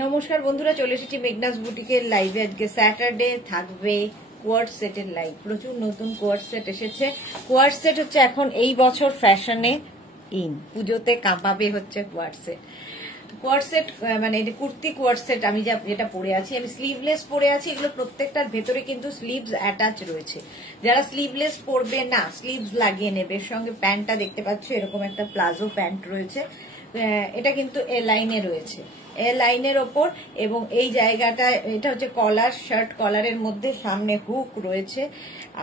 নমস্কার বন্ধুরা, চলে এসেছি মেঘনাস বুটিকের লাইভে। আজকে স্যাটারডে, থাকবে কোয়ার্ট সেটের লাইভ। প্রচুর নতুন কোয়ার্ট সেট এসেছে। কোয়ার্ট সেট হচ্ছে এখন এই বছর ফ্যাশনে ইন, পুজোতে কাঁপাবে হচ্ছে কোয়ার্ট সেট। কোয়ার্ট সেট মানে কুর্তি কোয়ার্ট সেট আমি যেটা পরে আছি, আমি স্লিভলেস পরে আছি। এগুলো প্রত্যেকটার ভেতরে কিন্তু স্লিভস অ্যাটাচ রয়েছে। যারা স্লিভলেস পরবে না, স্লিভস লাগিয়ে নেবে। এর সঙ্গে প্যান্টটা দেখতে পাচ্ছ, এরকম একটা প্লাজো প্যান্ট রয়েছে। এটা কিন্তু এ লাইনে রয়েছে, এ লাইনের ওপর। এবং এই জায়গাটা, এটা হচ্ছে কলার, শার্ট কলারের মধ্যে সামনে হুক রয়েছে।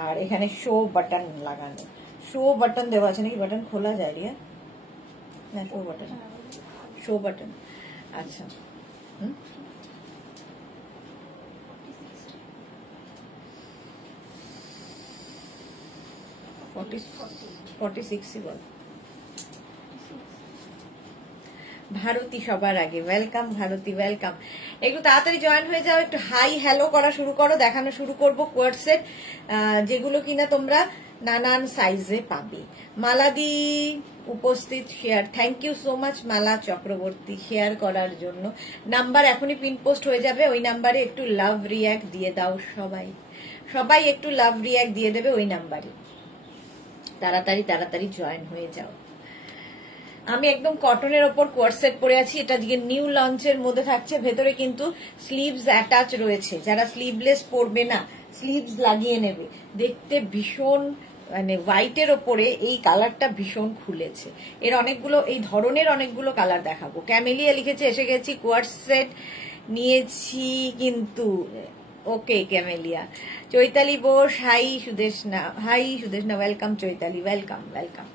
আর এখানে শো বাটন লাগানো, শো বাটন দেওয়া আছে। নাকি বাটন খোলা যায় রিয়া? না, শো বাটন, শো বাটন। আচ্ছা, ভারতী সবার আগে। Welcome Bharati, welcome. একটু তাড়াতাড়ি জয়েন হয়ে যাও, একটু হাই হ্যালো করা শুরু করো। দেখানো শুরু করবো কোয়ার্ট সেট, যেগুলো কিনা তোমরা নানান সাইজে পাবে। মালাদি উপস্থিত, share. Thank you so much Mala Chakraborty share করার জন্য। নাম্বার এখনই পিন পোস্ট হয়ে যাবে, ওই নাম্বারে একটু লাভ রিয়াক্ট দিয়ে দাও। সবাই সবাই একটু লাভ রিয়াক্ট দিয়ে দেবে ওই নাম্বারে। তাড়াতাড়ি তাড়াতাড়ি জয়েন হয়ে যাও। আমি একদম কটনের ওপর কোয়ার্ট সেট পরে আছি। এটা দিকে নিউ লঞ্চের মধ্যে থাকছে। ভেতরে কিন্তু স্লিভস অ্যাটাচ রয়েছে। যারা স্লিভলেস পরবে না, স্লিভস লাগিয়ে নেবে। দেখতে ভীষণ, মানে হোয়াইটের ওপরে এই কালারটা ভীষণ খুলেছে। এর অনেকগুলো, এই ধরনের অনেকগুলো কালার দেখাবো। ক্যামেলিয়া লিখেছে, এসে গেছি, কোয়ার্ট সেট নিয়েছি কিন্তু। Okay Camellia. Chaitali Bose, hi Sudeshna, hi Sudeshna, welcome Chaitali, welcome welcome.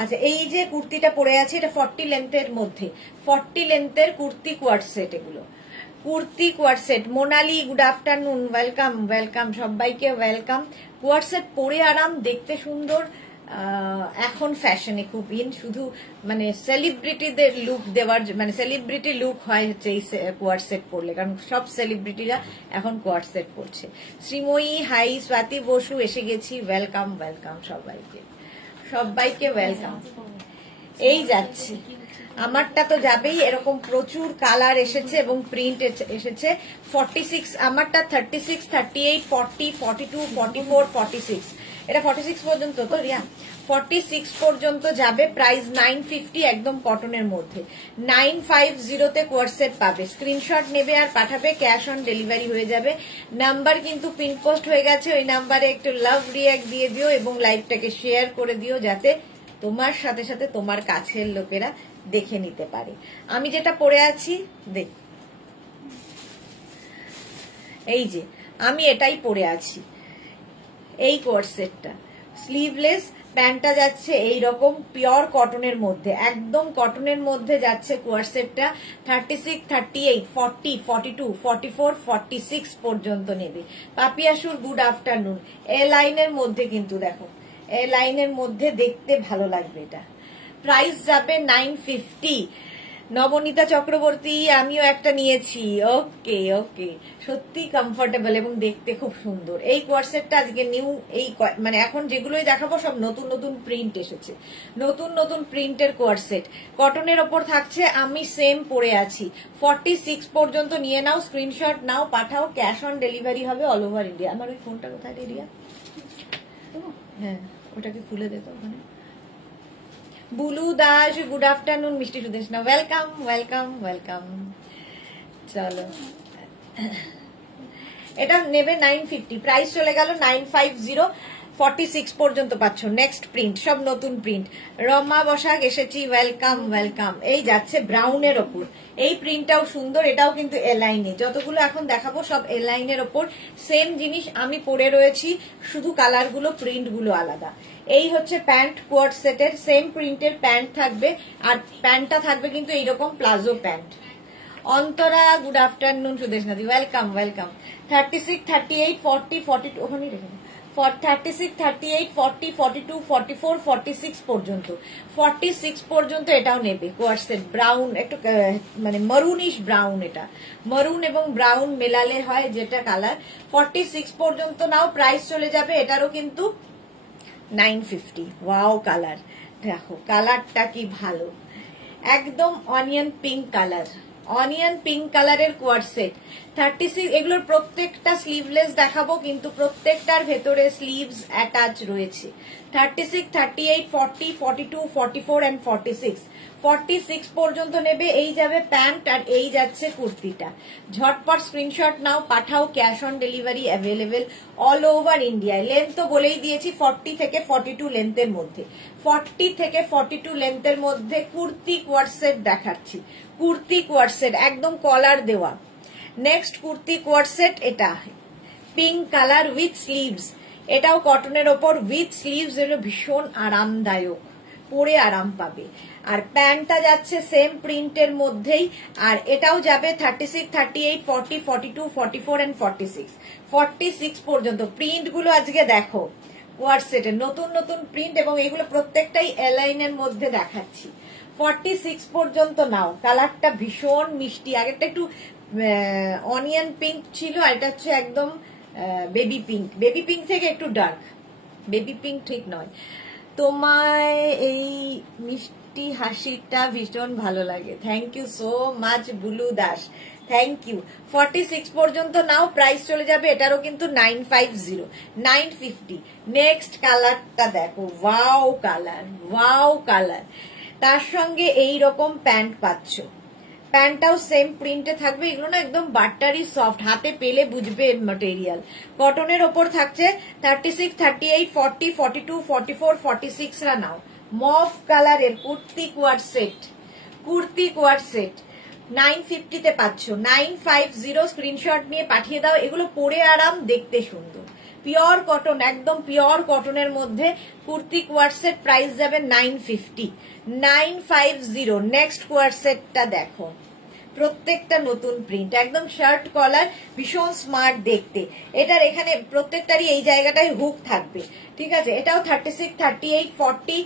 আচ্ছা, এই যে কুর্তিটা পরে আছে, এটা 40 লেন্থের মধ্যে, 40 লেন্থের কুর্তি কোয়ার্ট সেট। এগুলো kurti co-ord set. Monali, good afternoon, welcome welcome, সবাইকে ওয়েলকাম। কোয়ার্ট সেট পরে আরাম, দেখতে সুন্দর। এখন ফ্যাশনে খুব ইন, শুধু মানে সেলিব্রিটিদের লুক দেওয়ার, মানে সেলিব্রিটি লুক হয় হচ্ছে এই কোয়ার্ট সেট পরলে, কারণ সব সেলিব্রিটিরা এখন কোয়ার্ট সেট পরছে। শ্রীময়ী, হাই। স্বাতি বসু, এসে গেছি, ওয়েলকাম ওয়েলকাম সবাইকে, সবাইকে ওয়েলকাম। এই যাচ্ছে, আমারটা তো যাবেই। এরকম প্রচুর কালার এসেছে এবং প্রিন্ট এসেছে। 46, আমারটা 36, 38, 40, 42, 44, 46। এটা 46 পর্যন্ত তো রিয়া, 46 পর্যন্ত যাবে। প্রাইস 950, একদম কটনের মধ্যে। 950 কোয়ার্ট সেট পাবে। স্ক্রিনশট নেবে আর পাঠাবে, ক্যাশ অন ডেলিভারি হয়ে যাবে। নাম্বার কিন্তু পিন পোস্ট হয়ে গেছে, ওই নাম্বারে একটু লাভ রিয়াক্ট দিয়ে দিও এবং লাইভটাকে শেয়ার করে দিও, যাতে তোমার সাথে সাথে তোমার কাছের লোকেরা দেখে নিতে পারে। আমি যেটা পরে আছি দেখ, এই যে আমি এটাই পরে আছি, এই কোয়ার্ট সেটটা। স্লিভলেস, প্যান্টটা যাচ্ছে এইরকম পিওর কটনের মধ্যে, একদম কটনের মধ্যে যাচ্ছে কোয়ার্ট সেটটা। 36, 38, 40, 42, 44, 46 পর্যন্ত নেবে। পাপিয়াসুর, গুড আফটারনুন। এ লাইনের মধ্যে কিন্তু দেখো, এ লাইনের মধ্যে দেখতে ভালো লাগবে এটা। প্রাইস যাবে 950। নবনীতা চক্রবর্তী, আমিও একটা নিয়েছি। ওকে ওকে, সত্যি কমফোর্টেবল এবং দেখতে খুব সুন্দর। এই কোয়ার্ট সেটটা আজকে নিউ, এই মানে এখন যেগুলোই দেখাবো সব নতুন নতুন প্রিন্ট এসেছে, নতুন নতুন প্রিন্টের কোয়ার্ট সেট। কটনের ওপর থাকছে, আমি সেম পরে আছি। 46 পর্যন্ত নিয়ে নাও, স্ক্রিনশট নাও, পাঠাও, ক্যাশ অন ডেলিভারি হবে অল ওভার ইন্ডিয়া। আমার ওই ফোনটা কোথায় রিয়া? হ্যাঁ, ওটাকে খুলে দে তো ওখানে। Bulu Das, good afternoon. মিষ্টি সুদেশনা, ওয়েলকাম ওয়েলকাম ওয়েলকাম। চলো, এটা নেবে 950, প্রাইস চলে গেল 950। 46 পর্যন্ত পাচ্ছ। নেক্সট প্রিন্ট, সব নতুন প্রিন্ট। রমা বসাক, এসেছি, ওয়েলকাম ওয়েলকাম। এই যাচ্ছে ব্রাউনের ওপর, এই প্রিন্টটাও সুন্দর, এটাও কিন্তু এ লাইনে। যতগুলো এখন দেখাবো সব এ লাইনের ওপর। সেম জিনিস আমি পরে রয়েছি, শুধু কালারগুলো, প্রিন্টগুলো আলাদা। এই হচ্ছে প্যান্ট কোয়ার্ট সেটের, সেম প্রিন্টের প্যান্ট থাকবে। আর প্যান্টটা থাকবে কিন্তু এইরকম palazzo pant. Antara, good afternoon. সুদেশনাদি, ওয়েলকাম ওয়েলকাম। 36, 38, 40, 42, ওখানে রেখে 36, 38, 40, 42, 44, 46 পর্যন্ত। 46 পর্যন্ত এটাও নেবে কোয়ার্ট সেট। ব্রাউন, একটু মানে মারুনিশ ব্রাউন, এটা মারুন এবং ব্রাউন মেলালে হয় যেটা কালার। 46 পর্যন্ত নাও, প্রাইস চলে যাবে এটারও কিন্তু 950। ওয়াও কালার, দেখো কালারটা কি ভালো। একদম onion pink colour, onion pink কালারের কোয়ার্ড সেট 36। এগুলোর প্রত্যেকটা স্লিভলেস দেখাবো, কিন্তু প্রত্যেকটার ভেতরে স্লিভস অ্যাটাচ রয়েছে। 36, 38, 40, 42, 44 এন্ড 46। 46 পর্যন্ত নেবে। এই যাবে প্যান্ট আর এই যাচ্ছে কুর্তিটা। ঝটপট স্ক্রিনশট নাও, পাঠাও, cash on delivery available all over ইন্ডিয়ায়। লেন্থ তো বলেই দিয়েছি 40 থেকে 42 লেন্থের মধ্যে। 40 থেকে 42 লেন্থের মধ্যে কুর্তি কোয়ার্ড সেট দেখাচ্ছি। কুর্তি কোয়ার্ড সেট একদম কলার দেওয়া। নেক্সট কুর্তি কোয়ার্ড সেট, এটা পিঙ্ক কালার উইথ স্লিভস। এটাও কটনের ওপর উইথ স্লিভস, এগুলো ভীষণ আরামদায়ক, পরে আরাম পাবে। আর প্যান্টটা যাচ্ছে সেম প্রিন্টের মধ্যেই, আর এটাও যাবে 36, 38, 40, 42, 44 এন্ড 46। 46 পর্যন্ত প্রিন্ট গুলো আজকে দেখো কোয়ার্ড সেটের নতুন নতুন প্রিন্ট, এবং এগুলো প্রত্যেকটাই এলাইনের মধ্যে দেখাচ্ছি। 46 পর্যন্ত নাও। কালারটা ভীষণ মিষ্টি, আগেরটা একটু অনিয়ন পিঙ্ক ছিল, আর এটা হচ্ছে একদম বেবি পিঙ্ক। বেবি পিঙ্ক থেকে একটু ডার্ক, বেবি পিঙ্ক ঠিক নয়। তোমায় এই মিষ্টি হাসিটা ভীষণ ভালো লাগে। Thank you so much Bulu Das, thank you. 46 পর্যন্ত নাও, প্রাইস চলে যাবে এটারও কিন্তু 950, 950। নেক্সট কালারটা দেখো, ওয়াও কালার, ওয়াও কালার। তার সঙ্গে এই রকম প্যান্ট পাচ্ছ। প্যান্টটাও সেম প্রিন্টে থাকবে। এগুলো না একদম বাটারি সফট, হাতে পেলে বুঝবে ম্যাটেরিয়াল। কটনের ওপর থাকছে। 36, 38, 40, 42, 44, 46 রা নাও। মফ কালারের kurti co-ord set, kurti co-ord set 950 তে পাচ্ছ। 950 স্ক্রিনশট নিয়ে পাঠিয়ে দাও। এগুলো পরে আরাম, দেখতে সুন্দর। পিওর কটন, একদম পিওর কটনের মধ্যে কুর্তি কোয়ার্ড সেট, প্রাইস যাবে 950, 950। নেক্সট কোয়ার্ড সেটটা দেখো, প্রত্যেকটা নতুন প্রিন্ট, একদম শার্ট কলার, ভীষণ স্মার্ট দেখতে। এটার এখানে প্রত্যেকটারই এই জায়গাটায় হুক থাকবে, ঠিক আছে। এটাও 36, 38, 40,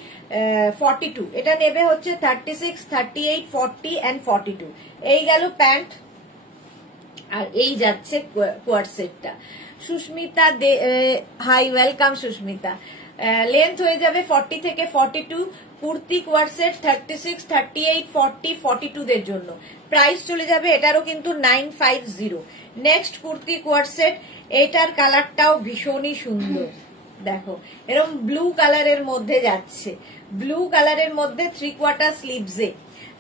42। এটা নেবে হচ্ছে 36, 38, 40 এন্ড 42। এই গেল প্যান্ট, আর এই যাচ্ছে কোয়ার্ড সেটটা। সুস্মিতা দে, হাই, ওয়েলকাম সুস্মিতা। লেন্থ হয়ে যাবে 40 থেকে 42। কুর্তি কোয়ার্ড সেট 36, 38, 40, 42 দের জন্য। প্রাইস চলে যাবে এটারও কিন্তু 950। নেক্সট কুর্তি কোয়ার্ড সেট, এটার কালারটাও ভীষণই সুন্দর। দেখো এরকম ব্লু কালারের মধ্যে যাচ্ছে, ব্লু কালারের মধ্যে 3/4 স্লিভসে।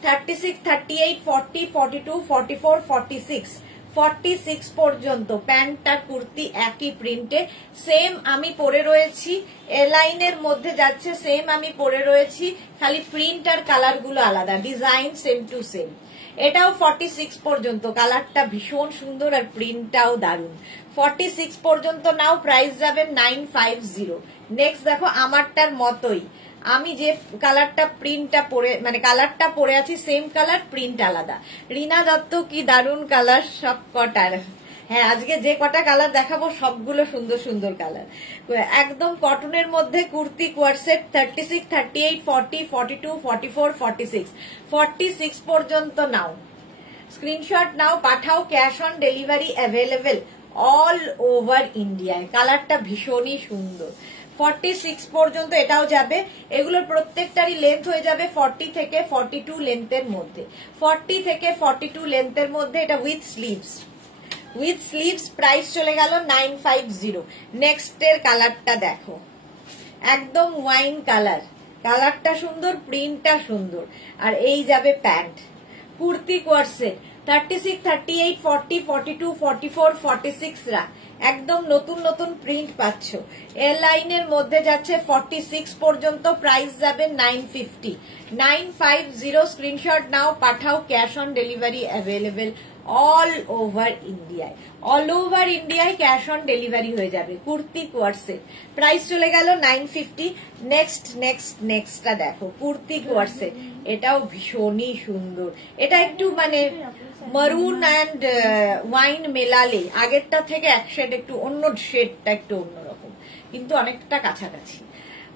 36, 38, 40, 42, 44, 46। 46 পর্যন্ত প্যান্টটা কুর্তি একই প্রিন্টে, সেম আমি পরে রয়েছি। এলাইনের মধ্যে যাচ্ছে, সেম আমি পরে রয়েছি, খালি প্রিন্ট আর কালার গুলো আলাদা, ডিজাইন সেম টু সেম। এটাও 46 পর্যন্ত, কালারটা ভীষণ সুন্দর আর প্রিন্টটাও দারুন। 46 পর্যন্ত নাও, প্রাইস যাবে 950। নেক্সট দেখো আমারটার মতোই, আমি যে কালারটা প্রিন্টটা পরে, মানে কালারটা পরে আছি সেম কালার, প্রিন্ট আলাদা। রীনা দত্ত, কি দারুন কালার সব কটার। হ্যাঁ, আজকে যে কটা কালার দেখাবো সবগুলো সুন্দর সুন্দর কালার। একদম কটনের মধ্যে কুর্তি কোয়ার্ড সেট 36, 38, 40, 42, 44, 46। 46 পর্যন্ত নাও, স্ক্রিনশট নাও, পাঠাও, cash on delivery available all over ইন্ডিয়ায়। কালারটা ভীষণই সুন্দর। 46 পর্যন্ত এটাও যাবে। এগুলোর প্রত্যেকটারই লেন্থ হয়ে যাবে 40 থেকে 42 লেন্থের মধ্যে। 40 থেকে 42 লেন্থের মধ্যে এটা with sleeves, with sleeves. Price চলে গেল 950। নেক্সট এর কালারটা দেখো, একদম ওয়াইন কালার, কালারটা সুন্দর, প্রিন্টটা সুন্দর। আর এই যাবে প্যান্ট। কুর্তি কোয়ার্ড সেট 36, 38, 40, 42, 44, 46 রা একদম নতুন নতুন প্রিন্ট পাচ্ছ। এর লাইনের মধ্যে যাচ্ছে 46 পর্যন্ত, প্রাইস যাবে 950, 950। স্ক্রিনশট নাও, পাঠাও, cash on delivery available all over ইন্ডিয়ায়। অল ওভার ইন্ডিয়ায় ক্যাশ অন ডেলিভারি হয়ে যাবে। কুর্তি কোয়ার্ড সেট, প্রাইস চলে গেল 950। নেক্সটটা দেখো, কুর্তি কোয়ার্ড সেট, এটাও ভীষণই সুন্দর। এটা একটু মানে মারুন অ্যান্ড ওয়াইন মেলালে আগেরটা থেকে এক শেড একটু অন্য, শেডটা একটু অন্যরকম, কিন্তু অনেকটা কাছাকাছি।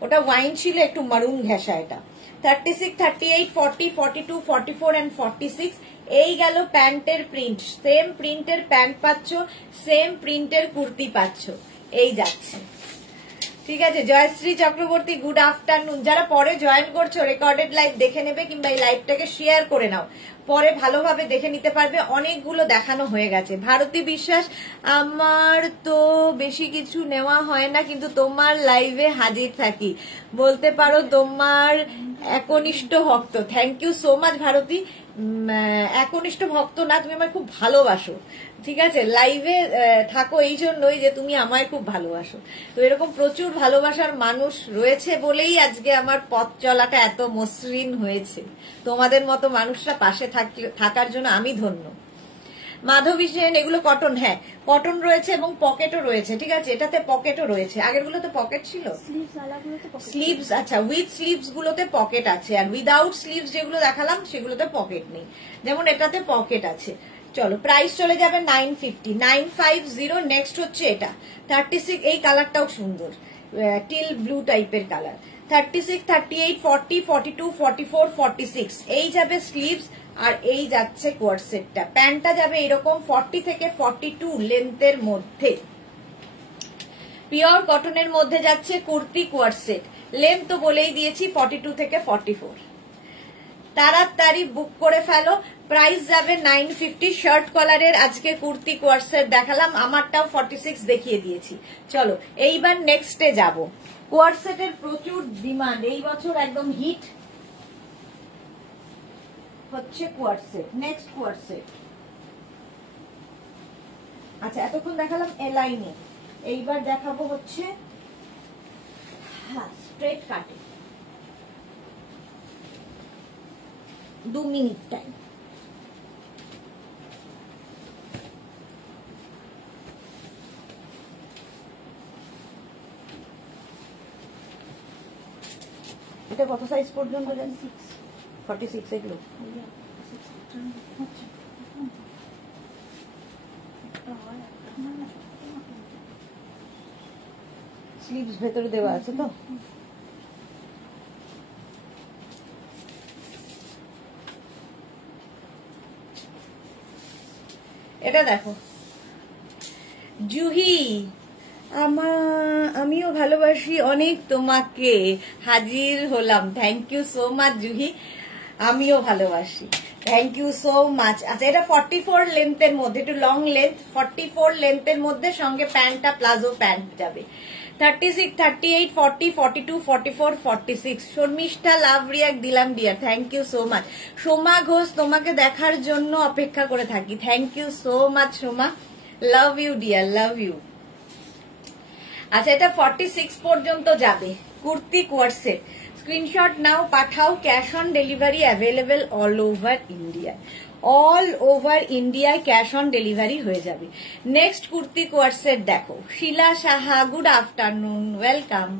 ওটা ওয়াইন ছিল, একটু মারুন ঘেঁষা। এটা 36, 38, 40, 42, 44 এন্ড 46। এই গেল প্যান্টের প্রিন্ট, সেম প্রিন্টের প্যান্ট পাচ্ছ, সেম প্রিন্টের কুর্তি পাচ্ছ। এই যাচ্ছে, ঠিক আছে, জয়শ্রী চক্রবর্তী গুড আফটারনুন। যারা পরে জয়েন করছো রেকর্ডেড লাইভ দেখে নেবে, কিংবা এই লাইভটাকে শেয়ার করে নাও, পরে ভালোভাবে দেখে নিতে পারবে। অনেকগুলো দেখানো হয়ে গেছে। ভারতী বিশ্বাস, আমার তো বেশি কিছু নেওয়া হয় না, কিন্তু তোমার লাইভে হাজির থাকি, বলতে পারো তোমার একনিষ্ঠ ভক্ত। Thank you so much Bharati. একনিষ্ঠ ভক্ত না, তুমি আমায় খুব ভালোবাসো। ঠিক আছে, লাইভে থাকো এই জন্যই যে তুমি আমায় খুব ভালোবাসো। তো এরকম প্রচুর ভালোবাসার মানুষ রয়েছে বলেই আজকে আমার পথ চলাটা এত মসৃণ হয়েছে। তোমাদের মতো মানুষরা পাশে থাকার জন্য আমি ধন্য। মাধবী সেন, এগুলো কটন? হ্যাঁ, কটন রয়েছে এবং পকেটও রয়েছে। ঠিক আছে, এটাতে পকেটও রয়েছে। আগেরগুলোতে পকেট ছিল, স্লিভস। আচ্ছা, উইথ স্লিভস গুলোতে পকেট আছে, আর উইদাউট স্লিভস যেগুলো দেখালাম সেগুলোতে পকেট নেই। যেমন এটাতে পকেট আছে। চলো, প্রাইস চলে যাবে 950, 950। নেক্সট হচ্ছে এটা 36, এই কালারটাও সুন্দর, টিল ব্লু টাইপের কালার। 36, 38, 40, 42, 44, 46 এই যাবে স্লিভস, আর এই যাচ্ছে কোয়ার্ড সেটটা। প্যান্টটা যাবে এরকম 40 থেকে 42 লেন্থের মধ্যে, পিওর কটনের মধ্যে যাচ্ছে কুর্তি কোয়ার্ড সেট। লেন্থ তো বলেই দিয়েছি 42 থেকে 44। তাড়াতাড়ি বুক করে ফেলো। প্রাইস যাবে 950। শার্ট কলারের আজকে কুর্তি কোয়ার্ড সেট দেখালাম, আমারটাও 46 দেখিয়ে দিয়েছি। চলো এইবার নেক্সটে যাব। কোয়ার্ড সেটের প্রচুর ডিমান্ড এই বছর, একদম হিট হচ্ছে co-ord set. Next co-ord set. আচ্ছা, এতক্ষণ দেখালাম এলাইনে, এইবার দেখাবো হচ্ছে স্ট্রেট কাটে। 2 মিনিট টাইম। এটা কত সাইজ পর্যন্ত? 46 এগুলো। স্লিভস ভেতরে দেওয়া আছে তো? এটা দেখো জুহি, আমিও ভালোবাসি অনেক তোমাকে, হাজির হলাম। Thank you so much Juhi, আমিও ভালোবাসি, থ্যাংক ইউ সো মাচ। আচ্ছা, এটা 44 লেন্থের মধ্যে, একটু লং লেন্থ, 44 লেন্থের মধ্যে, সঙ্গে প্যান্টটা প্লাজো প্যান্ট যাবে। 36, 38, 40, 42, 44, 46। শর্মিষ্ঠা লাভ রিয়াক্ট দিলাম dear, thank you so much. Soma Ghosh, তোমাকে দেখার জন্য অপেক্ষা করে থাকি, thank you so much Soma, love you dear, love you. আচ্ছা, এটা 46 পর্যন্ত যাবে কুর্তি কোয়ার্ড সেট। স্ক্রিনশট নাও, পাঠাও। Cash on delivery available all over India, all over ইন্ডিয়ায় ক্যাশ অন ডেলিভারি হয়ে যাবে। নেক্সট কুর্তি কোয়ার্ড সেট দেখো, Sheela Saha good afternoon, welcome.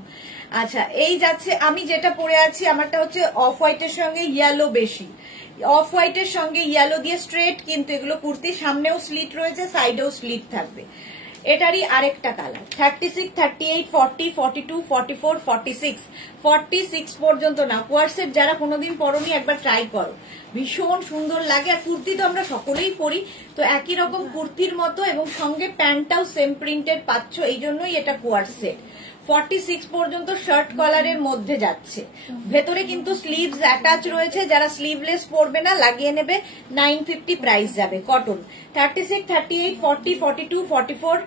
আচ্ছা, এই যাচ্ছে, আমি যেটা পরে আছি আমারটা হচ্ছে অফ হোয়াইটের সঙ্গে ইয়েলো, বেশি অফ হোয়াইটের সঙ্গে ইয়েলো দিয়ে স্ট্রেট, কিন্তু এগুলো কুর্তি, সামনেও স্লিট রয়েছে, সাইডেও স্লিট থাকবে। এটারই আরেকটা কালার 36, 38, 40, 42, 44, 46। 46 পর্যন্ত না, কোয়ার্ড সেট যারা কোনোদিন পরনি একবার ট্রাই করো, ভীষণ সুন্দর লাগে। আর কুর্তি তো আমরা সকলেই পরি, তো একই রকম কুর্তির মতো, এবং সঙ্গে প্যান্টটাও সেম প্রিন্টেড পাচ্ছ, এই জন্যই এটা কোয়ার্ড সেট। 46 পর্যন্ত শার্ট কলারের মধ্যে যাচ্ছে, ভেতরে কিন্তু স্লিভস অ্যাটাচ রয়েছে, যারা স্লিভলেস পরবে না লাগিয়ে নেবে। 950 প্রাইস যাবে, কটন। 36, 38, 40, 42, 44,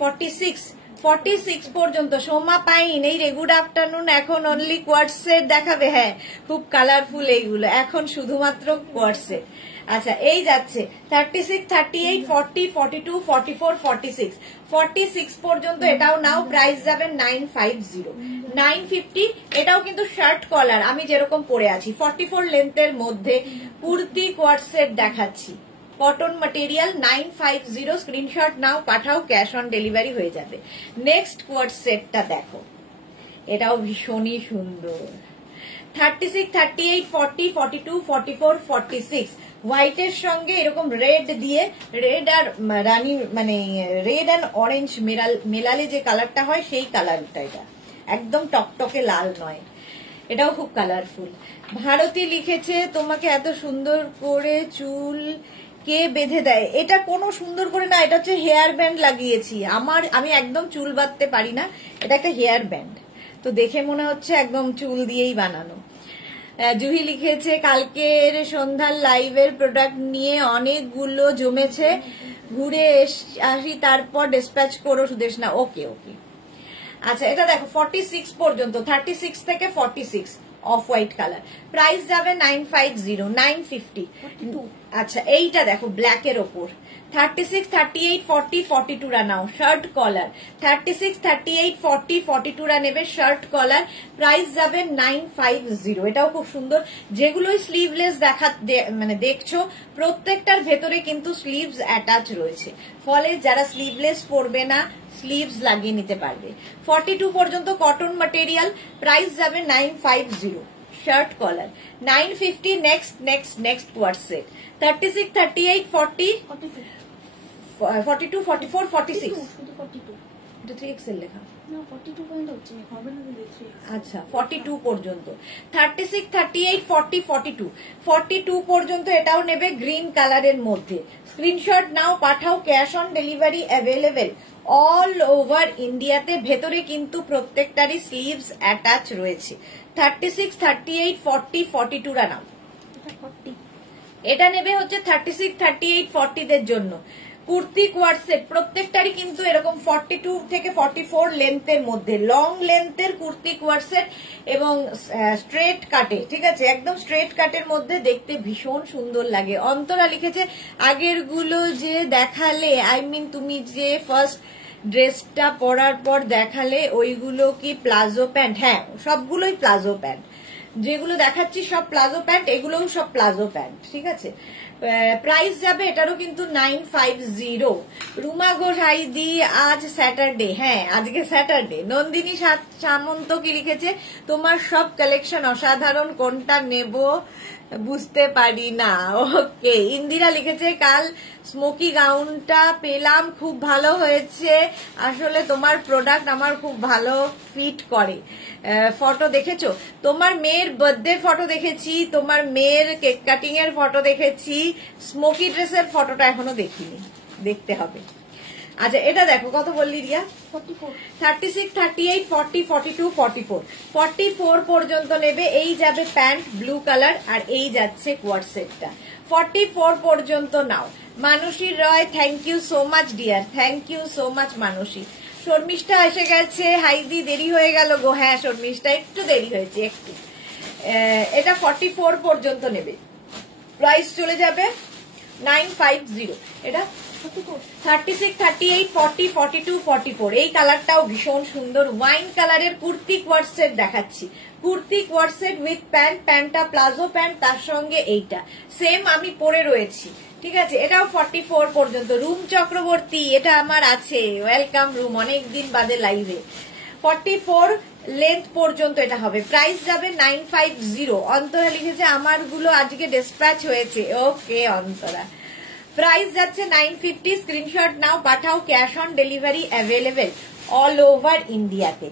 46, 46 পর্যন্ত। সোমা পাইন, এই রে গুড আফটারনুন। এখন অনলি কোয়ার্ড সেট দেখাবে? হ্যাঁ, খুব কালারফুল এইগুলো, এখন শুধুমাত্র কোয়ার্ড সেট। আচ্ছা, এই যাচ্ছে 36, 38, 40, 42, 44, 46। 46 পর্যন্ত এটাও নাও, প্রাইস যাবে 950, 950। এটাও কিন্তু শার্ট কলার, আমি যেরকম পরে আছি, 44 লেন্থের মধ্যে কুর্তি কোয়ার্ড সেট দেখাচ্ছি, কটন ম্যাটেরিয়াল, 950। স্ক্রিনশট নাও, পাঠাও, ক্যাশ অন ডেলিভারি হয়ে যাবে। নেক্সট কোয়ার্ড সেটটা দেখো, এটাও ভীষণই সুন্দর। 36, 38, 40, 42, 44, 46। হোয়াইটের সঙ্গে এরকম রেড দিয়ে, রেড আর রানী, মানে রেড অ্যান্ড অরেঞ্জ মেলালে যে কালারটা হয় সেই কালারটা, এটা একদম টকটকে লাল নয়, এটাও খুব কালারফুল। ভারতী লিখেছে, তোমাকে এত সুন্দর করে চুল কে বেঁধে দেয়? এটা কোনো সুন্দর করে না, এটা হচ্ছে হেয়ার ব্যান্ড লাগিয়েছি। আমি একদম চুল বাঁধতে পারি না, এটা একটা হেয়ার ব্যান্ড, তো দেখে মনে হচ্ছে একদম চুল দিয়েই বানানো। জুহি লিখেছে কালকের সন্ধ্যার লাইভের প্রোডাক্ট নিয়ে অনেকগুলো জমেছে, ঘুরে আসি তারপর ডিসপ্যাচ করো সুদেশনা। ওকে ওকে, আচ্ছা এটা দেখো 46 পর্যন্ত, 36 থেকে 46 অফ হোয়াইট কালার, প্রাইস যাবে 950 950। আচ্ছা এইটা দেখো ব্ল্যাক এর ওপর 36 38 40 42 রা নাও, শার্ট কলার 36 38 40 42 রা নেবে, শার্ট কলার, প্রাইস যাবে 950। এটাও খুব সুন্দর। যেগুলোই স্লিভলেস মানে দেখছো প্রত্যেকটার ভেতরে কিন্তু স্লিভস অ্যাটাচ রয়েছে, ফলে যারা স্লিভলেস পরবে না স্লিভস লাগিয়ে নিতে পারবে। 42 পর্যন্ত কটন ম্যাটেরিয়াল, প্রাইস যাবে 950, shirt collar 950। Next co-ord set 36 38 40 42 44 46, এটা 3XL লেখা, আচ্ছা 42 পর্যন্ত, 36 38 40 42 42 পর্যন্ত এটাও নেবে গ্রিন কালারের মধ্যে। স্ক্রিনশট নাও, পাঠাও, cash on delivery available all over ইন্ডিয়াতে। ভেতরে কিন্তু প্রত্যেকটারই স্লিভস অ্যাটাচ রয়েছে। 36 38 40 42 রা নাও, এটা নেবে হচ্ছে 36 38 40 দের জন্য। কুর্তি কোয়ার্ট সেট প্রত্যেকটারই কিন্তু এরকম 42 থেকে 44 লেন্থের মধ্যে, লং লেন্থের কুর্তি কোয়ার্ট সেট এবং স্ট্রেট কাটে, ঠিক আছে, একদম স্ট্রেট কাটের মধ্যে দেখতে ভীষণ সুন্দর লাগে। অন্তরা লিখেছে আগের গুলো যে দেখালে, তুমি যে ফার্স্ট ড্রেসটা পরার পর দেখালে ওইগুলো কি প্লাজো প্যান্ট? হ্যাঁ সবগুলোই প্লাজো প্যান্ট, যেগুলো দেখাচ্ছি সব প্লাজো প্যান্ট, এগুলোও সব প্লাজো প্যান্ট, ঠিক আছে। প্রাইস যাবে এটারও কিন্তু 950। রুমা ঘোষ হাইদি আজ স্যাটারডে, হ্যাঁ আজকে স্যাটারডে। নন্দিনী সামন্ত কি লিখেছে তোমার সব কালেকশন অসাধারণ, কোনটা নেব বুঝতে পারি না। ওকে, ইন্দিরা লিখেছে কাল স্মোকি গাউনটা পেলাম, খুব ভালো হয়েছে, আসলে তোমার প্রোডাক্ট আমার খুব ভালো ফিট করে। ফটো দেখেছো? তোমার মেয়ের বার্থডে ফটো দেখেছি, তোমার মেয়ের কেক কাটিং এর ফটো দেখেছি, স্মোকি ড্রেসের ফটোটা এখনো দেখিনি, দেখতে হবে। আচ্ছা এটা দেখো কত বললি রিয়া? 36 38 40 42 44 44 পর্যন্ত নেবে। এই যাবে প্যান্ট ব্লু কালার, আর এই যাচ্ছে কোয়ার্ট সেটটা 44 পর্যন্ত নাও। Manasi Roy, thank you so much dear, thank you so much Manasi. Sharmishtha এসে গেছে, হাইদি দেরি হয়ে গেল গো। হ্যাঁ শর্মিষ্ঠা একটু দেরি হয়েছে একটু। এটা 44 পর্যন্ত নেবে, প্রাইস চলে যাবে 950। এটা 36 38 40 42 44। এই কালারটাও ভীষণ সুন্দর, ওয়াইন কালারের কুর্তি কোয়ার্ট সেট দেখাচ্ছি, kurti co-ord set with pant, প্যান্টটা প্লাজো প্যান্ট, তার সঙ্গে এইটা সেম আমি পরে রয়েছি, ঠিক আছে। এটাও 44 পর্যন্ত। রুম চক্রবর্তী, এটা আমার আছে, ওয়েলকাম রুম, অনেকদিন বাদে লাইভে। 44 লেন্থ পর্যন্ত এটা হবে, প্রাইস যাবে 950। অন্তরা লিখেছে আমার গুলো আজকে ডিসপ্যাচ হয়েছে। ওকে অন্তরা, প্রাইস যাচ্ছে 950। স্ক্রিনশট নাও, পাঠাও, cash on delivery available all over ইন্ডিয়াতে,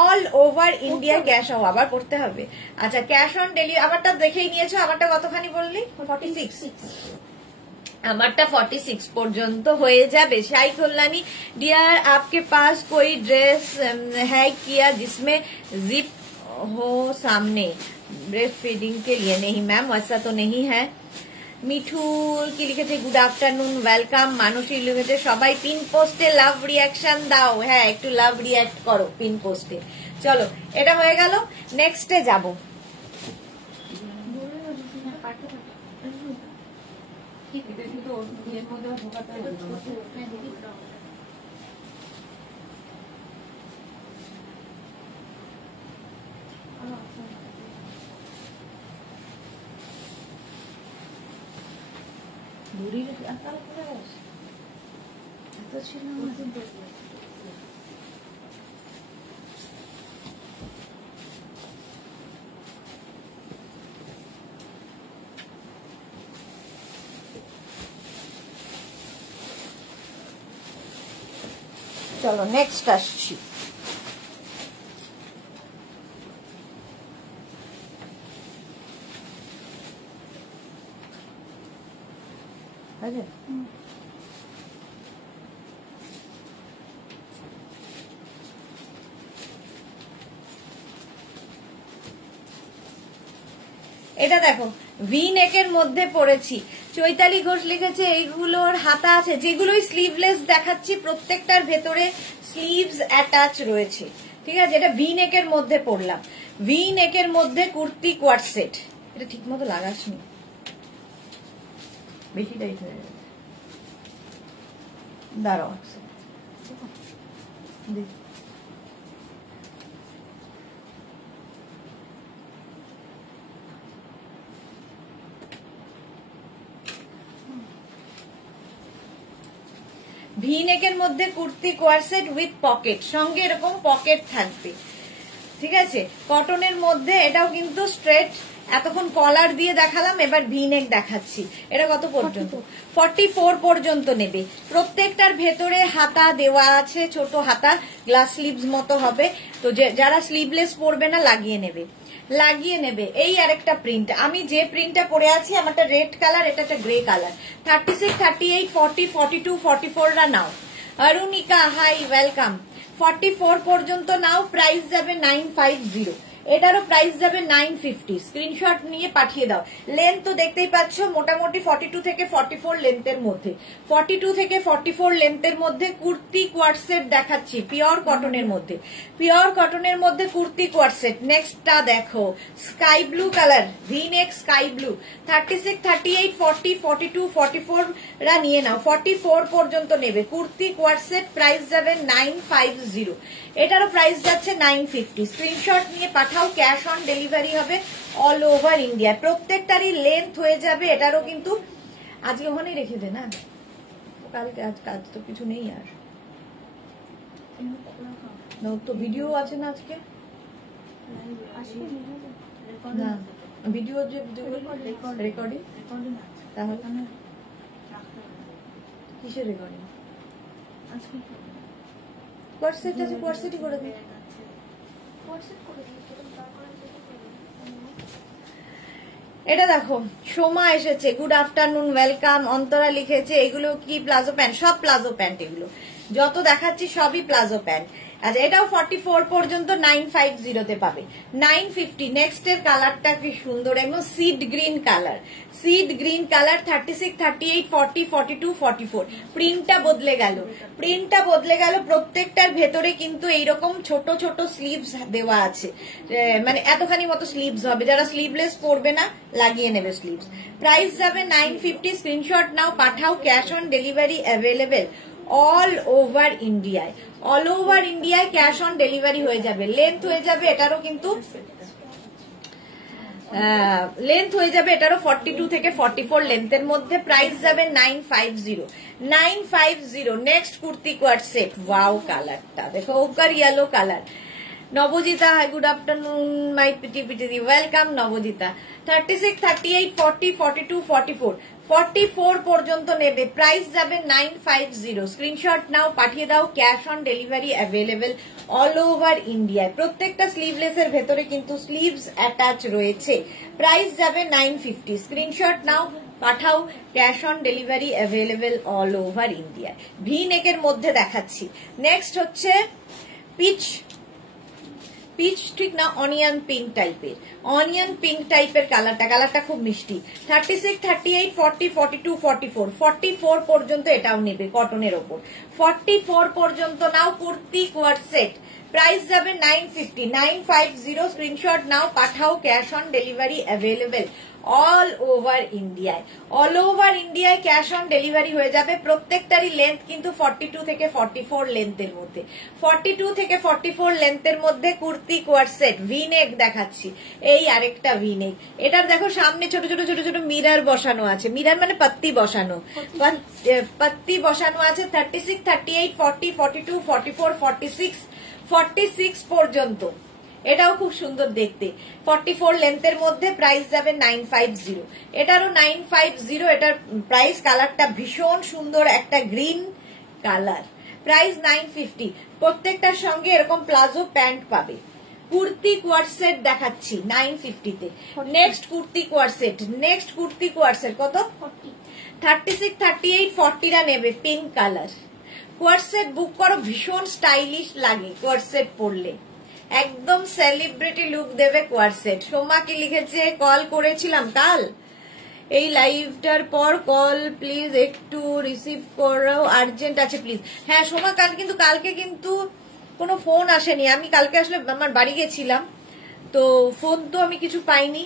all over India cash on. আবার করতে হবে, আচ্ছা ক্যাশ অন ডেলিভারি। আমারটা দেখেই নিয়েছো, আমারটা কতখানি বললি? 46। আমারটা 46 পর্যন্ত হয়ে যাবে। শাই কল্যাणी, डियर आपके पास कोई ड्रेस है क्या जिसमें जिप हो सामने? ब्रेस्ट फीडिंग के लिए नहीं मैम, वैसा तो नहीं है। মিঠু কি লিখেছে গুড আফটারনুন, ওয়েলকাম। মানসী লিখেছে সবাই পিন পোস্টে লাভ রিয়াকশন দাও। হ্যাঁ একটু লাভ রিয়াক্ট করো পিন পোস্টে। চলো এটা হয়ে গেল, নেক্সটে যাবো। চলো নেক্সট আসছি। আছে। এটা দেখো ভি নেকের মধ্যে পড়েছি, চৈতালি ঘোষ লিখেছে এইগুলোর হাতা আছে, যেগুলোই স্লিভলেস দেখাচ্ছি প্রত্যেকটার ভেতরে স্লিভস অ্যাটাচ রয়েছে, ঠিক আছে। এটা ভি নেকের মধ্যে পড়লাম, ভি নেকের মধ্যে কুর্তি কোয়ার্ড সেট। এটা ঠিক মতো লাগাসনি, বেশি টাইট হয়ে যাবে, দাঁড়াও দেখি। ভি নেকের মধ্যে kurti co-ord set with pocket, সঙ্গে এরকম পকেট থাকবে, ঠিক আছে। কটনের মধ্যে, এটাও কিন্তু স্ট্রেট, এতক্ষণ কলার দিয়ে দেখালাম, এবার ভি নেক দেখাচ্ছি। এটা কত পর্যন্ত? 44 পর্যন্ত নেবে। প্রত্যেকটার ভেতরে হাতা দেওয়া আছে, ছোট হাতা, গ্লাস স্লিভস মতো হবে। তো যারা স্লিভলেস পরবে না লাগিয়ে নেবে। এই আরেকটা প্রিন্ট, আমি যে প্রিন্টটা পরে আছি আমারটা রেড কালার, এটা একটা গ্রে কালার। 36, 38, 40, 42, 44 রা নাও। Arunika high, welcome. 44 পর্যন্ত নাও, প্রাইস যাবে 950। এটারও প্রাইস যাবে 950। স্ক্রিনশট নিয়ে পাঠিয়ে দাও। লেন্থ তো দেখতেই পাচ্ছ, মোটামুটি 42 থেকে 44 লেন্থের মধ্যে, 42 থেকে 44 লেন্থের মধ্যে কুর্তি কোয়ার্ড সেট দেখাচ্ছি, পিওর কটনের মধ্যে, পিওর কটনের মধ্যে কুর্তি কোয়ার্ড সেট। নেক্সটটা দেখো, স্কাই ব্লু কালার, ভি নেক স্কাই ব্লু। 36, 38, 40, 42, 44 রা নিয়ে নাও, 44 পর্যন্ত নেবে। কুর্তি কোয়ার্ড সেট, প্রাইস যাবে 950। এটারও প্রাইস যাচ্ছে 950। স্ক্রিনশট নিয়ে পাঠাও, ক্যাশ অন ডেলিভারি হবে অল ওভার ইন্ডিয়া। প্রত্যেকটারই লেন্থ হয়ে যাবে। এটারও কিন্তু আজকে ওখানেই রেখে দে না, কালকে আজ কাজ তো কিছু নেই আর, তো ভিডিও আছে না আজকে, না ভিডিও যে রেকর্ডিং, তাহলে কিসের রেকর্ডিং? কোয়ার্ড আছে, কোয়ার্ড সেটই করে দিই। এটা দেখো, সোমা এসেছে, গুড আফটারনুন, ওয়েলকাম। অন্তরা লিখেছে এগুলো কি প্লাজো প্যান্ট? সব প্লাজো প্যান্ট, এগুলো যত দেখাচ্ছি সবই প্লাজো প্যান্ট। আচ্ছা, এটাও 44 পর্যন্ত 950 তে পাবে, 950। নেক্সট এর কালারটা কি সুন্দর, একদম seed green colour, seed green colour. 36, 38, 40, 42, 44। প্রিন্টটা বদলে গেল। প্রত্যেকটার ভেতরে কিন্তু এইরকম ছোট ছোট স্লিভস দেওয়া আছে, মানে এতখানি মতো স্লিভস হবে। যারা স্লিভলেস পরবে না লাগিয়ে নেবে স্লিভস। প্রাইস যাবে 950। স্ক্রিনশট নাও, পাঠাও, cash on delivery available all over ইন্ডিয়ায়। অল ওভার ইন্ডিয়ায় ক্যাশ অন ডেলিভারি হয়ে যাবে। লেন্থ হয়ে যাবে এটারও কিন্তু, লেন্থ হয়ে যাবে এটারও 42 থেকে 44 লেন্থের মধ্যে। প্রাইস যাবে 950, 950। Next kurti co-ord set, wow কালারটা দেখো, ochre yellow colour. Nabajita, good afternoon my পিটি দি, ওয়েলকাম নবজিতা। 36, 38, 40, 42, 44, 44 পর্যন্ত নেবে। প্রাইস যাবে 950। স্ক্রিনশট নাও, পাঠিয়ে দাও, cash on delivery available all over ইন্ডিয়ায়। প্রত্যেকটা স্লিভলেস এর ভেতরে কিন্তু স্লিভস অ্যাটাচ রয়েছে। প্রাইস যাবে 950। স্ক্রিনশট নাও, পাঠাও, cash on delivery available all over ইন্ডিয়ায়। ভি নেকের মধ্যে দেখাচ্ছি। নেক্সট হচ্ছে পিচ ঠিক না, অনিয়ন পিঙ্ক টাইপের কালারটা খুব মিষ্টি। 36, 38, 40, 42, 44, 44 পর্যন্ত এটাও নেবে কটনের ওপর। 44 পর্যন্ত নাও, কুর্তি কোয়ার্ড সেট। প্রাইস যাবে 950, 950। স্ক্রিনশট নাও, পাঠাও, cash on delivery available all over ইন্ডিয়ায় ক্যাশ অন ডেলিভারি হয়ে যাবে। প্রত্যেকটারই লেন্থ কিন্তু 42 থেকে 44 লেন্থের মধ্যে, 42 থেকে 44 লেন্থের মধ্যে কুর্তি কোয়ার্ড সেট। ভি নেক দেখাচ্ছি, এই আরেকটা ভি নেক। এটার দেখো সামনে ছোট ছোট ছোট ছোট মিরর বসানো আছে, মিরর মানে পাত্তি বসানো আছে। 36, 38, 40, 42, 44, 46 পর্যন্ত। এটাও খুব সুন্দর দেখতে, 44 লেন্থের মধ্যে। প্রাইস যাবে 950। এটারও 950। এটার প্রাইস, কালারটা ভীষণ সুন্দর, একটা গ্রিন কালার। প্রাইস 950। প্রত্যেকটার সঙ্গে এরকম প্লাজো প্যান্ট পাবে। কুর্তি কোয়ার্ড সেট দেখাচ্ছি 950 তে। নেক্সট কুর্তি কোয়ার্ড সেট কত? 36, 38, 40 রা নেবে পিঙ্ক কালার। কোয়ার্সেট বুক করো, ভীষণ স্টাইলিশ লাগে কোয়ার্সেট পরলে, একদম সেলিব্রিটি লুক দেবে কোয়ার্সেট। সোমা কি লিখেছে, কল করেছিলাম কাল, এই লাইভটার পর কল প্লিজ একটু রিসিভ করো, আর্জেন্ট আছে প্লিজ। হ্যাঁ সোমা, কালকে কিন্তু কোনো ফোন আসেনি, আমি কালকে আসলে আমার বাড়ি গেছিলাম, তো ফোন তো আমি কিছু পাইনি।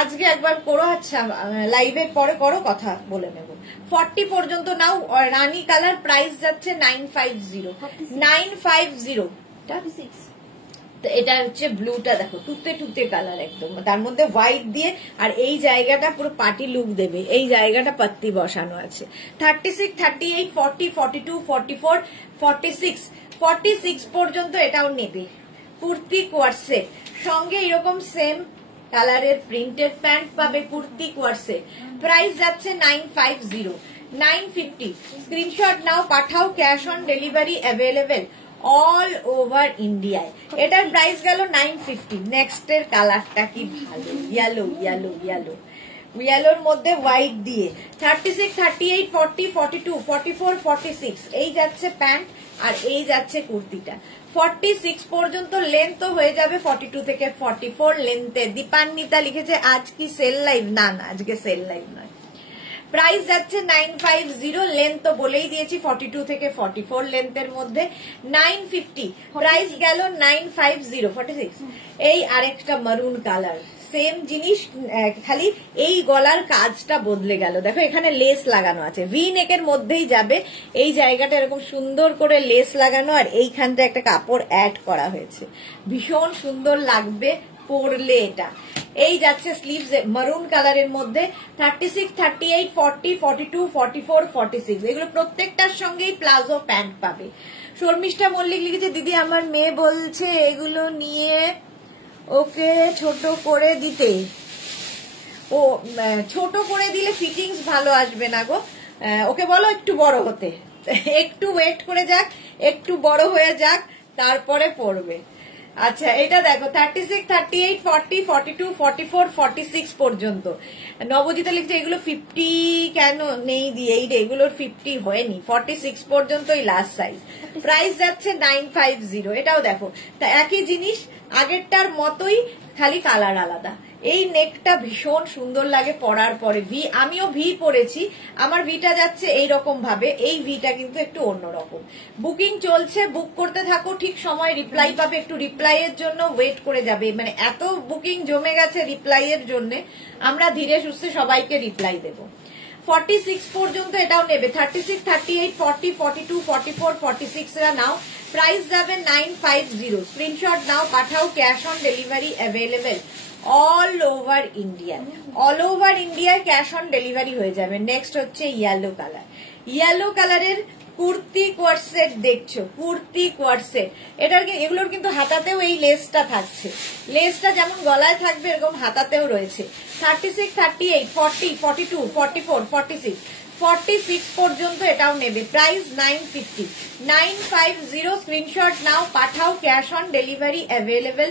আজকে একবার করো, আচ্ছা লাইভের পরে করো, কথা বলে নেব। 40 পর্যন্ত নাও, রানী কালার, প্রাইস যাচ্ছে 950। 950। এটা হচ্ছে ব্লুটা, দেখো তুতে টুতে কালার একদম, তার মধ্যে হোয়াইট দিয়ে, আর এই জায়গাটা পুরো পার্টি লুক দেবে, এই জায়গাটা পাত্তি বসানো আছে। 36, 38, 40, 42, 44, 46, 46 পর্যন্ত এটাও নেবে। কুর্তি কোয়ার্সেট সঙ্গে এরকম সেম কালারের প্রিন্টেড প্যান্ট পাবে, কুর্তি কোয়ার্সেট, প্রাইস যাচ্ছে 950, 950। স্ক্রিনশট নাও, পাঠাও, cash on delivery available all over ইন্ডিয়ায়। এটার প্রাইস গেল 950। নেক্সটের কালারটা কি ভালো, ইয়েলো ইয়েলো ইয়েলো, ইয়েলোর মধ্যে হোয়াইট দিয়ে। 36, 38, 40, 42, 44, 46 এই যাচ্ছে প্যান্ট, আর এই যাচ্ছে কুর্তিটা। 46 পর্যন্ত লেন্থ হয়ে যাবে 42 থেকে 44 লেন্থে। দীপান্বিতা লিখেছে আজ কি সেল লাইভ? না না, আজকে সেল লাইভ নয়। প্রাইস যাচ্ছে 950, লেন্থ তো বলেই দিয়েছি 42 থেকে 44 লেন্থের মধ্যে। 950 প্রাইস গেল 950। 46 এই আরেকটা মারুন কালার, সেম জিনিস, খালি এই গলার কাজটা বদলে গেল। দেখো এখানে লেস লাগানো আছে, ভি নেকের মধ্যেই যাবে, এই জায়গাটা এরকম সুন্দর করে লেস লাগানো, আর এইখানটা একটা কাপড় অ্যাড করা হয়েছে, ভীষণ সুন্দর লাগবে পরলে এটা। এই যাচ্ছে স্লিভস মারুন কালারের মধ্যে। 36, 38, 40, 42, 44, 46 এগুলো প্রত্যেকটার সঙ্গেই প্লাজো প্যান্ট পাবে। শর্মিষ্ঠা মল্লিক লিখেছে দিদি আমার মেয়ে বলছে এগুলো নিয়ে ওকে ছোট করে দিতে। ও ছোট করে দিলে ফিটিংস ভালো আসবে না গো, ওকে বলো একটু বড় হতে, একটু ওয়েট করে যাক, একটু বড় হয়ে যাক, তারপরে পরবে। আচ্ছা এটা দেখো 36, 38, 40, 42, 44, 46 পর্যন্ত। নবজিতা লিখছে এগুলো 50 কেন নেই দিয়ে, এগুলোর 50 হয়নি, 46 পর্যন্তই লাস্ট সাইজ। প্রাইস যাচ্ছে 950। এটাও দেখো তা একই জিনিস, আগেরটার মতোই, খালি কালার আলাদা। এই নেকটা ভীষণ সুন্দর লাগে পরার পরে। ভি, আমিও ভি পরেছি, আমার ভিটা যাচ্ছে এইরকম ভাবে, এই ভিটা কিন্তু একটু অন্যরকম। বুকিং চলছে, বুক করতে থাকো, ঠিক সময় রিপ্লাই পাবে। একটু রিপ্লাই এর জন্য ওয়েট করে যাবে, মানে এত বুকিং জমে গেছে রিপ্লাই এর জন্য, আমরা ধীরে সুস্থে সবাইকে রিপ্লাই দেব। 46 পর্যন্ত এটাও নেবে। 36, 38, 40, 42, 44, 46 এরা নাও, প্রাইস যাবে 950। স্ক্রিনশট নাও, পাঠাও, cash on delivery available all over India. All over ইন্ডিয়ায় ক্যাশ অন ডেলিভারি হয়ে যাবে। নেক্সট হচ্ছে ইয়েলো কালার, ইয়েলো কালারের কুর্তি কোয়ার্সেট দেখছো, কুর্তি কোয়ার্সেট। এগুলোর কিন্তু হাতাতেও এই লেসটা থাকছে, লেসটা যেমন গলায় থাকবে এরকম হাতাতেও রয়েছে। 36, 38, 40, 42, 44, 46 46 পর্যন্ত এটাও নেবে। প্রাইস 950, 950। স্ক্রিনশট নাও, পাঠাও, cash on delivery available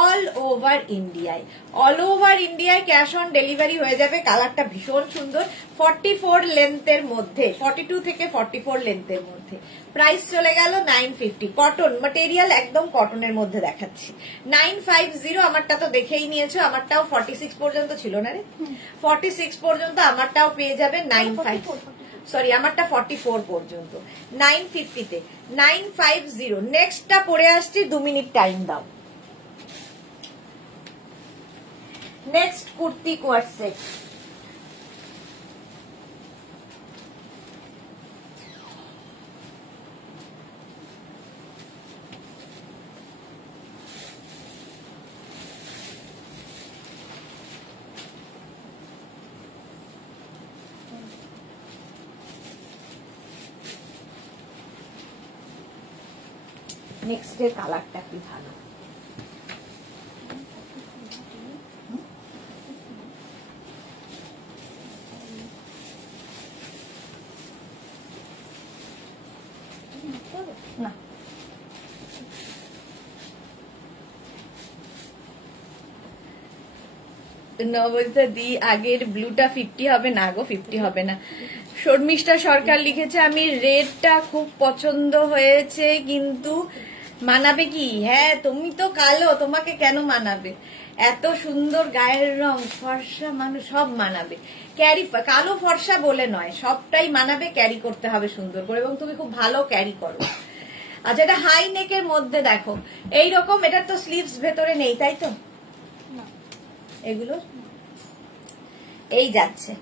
all over ইন্ডিয়ায়। অল ওভার ইন্ডিয়ায় ক্যাশ অন ডেলিভারি হয়ে যাবে। কালারটা ভীষণ সুন্দর, 44 লেন্থের মধ্যে, 42 থেকে 44 লেন্থের মধ্যে। প্রাইস চলে গেল 950। কটন ম্যাটেরিয়াল, একদম কটনের মধ্যে দেখাচ্ছি। 950, আমারটা তো দেখেই নিয়েছো, আমারটাও 46 পর্যন্ত ছিল না রে, 46 পর্যন্ত আমারটাও পেয়ে যাবে 950, সরি আমারটা 44 পর্যন্ত। 950 তে 950। নেক্সটটা পরে আসছি, 2 মিনিট টাইম দাও। নেক্সট কুর্তি কোয়ার্সেট, নেক্সটের কালারটা কি ভালো। না নবজদা দি আগের ব্লুটা 50 হবে না গো, 50 হবে না। শর্মিষ্ঠা সরকার লিখেছে আমি রেডটা খুব পছন্দ হয়েছে কিন্তু মানাবে কি? হ্যাঁ তুমি তো কালো, তোমাকে কেন মানাবে? এত সুন্দর গায়ের রং, ফর্সা মানুষ, সব মানাবে। ক্যারি কালো ফর্সা বলে নয়, সবটাই মানাবে, ক্যারি করতে হবে সুন্দর করে, এবং তুমি খুব ভালো ক্যারি করো। আচ্ছা এটা হাই নেকের মধ্যে দেখো এইরকম, এটা তো স্লিভস ভেতরে নেই তাই তো? এগুলো এই যাচ্ছে।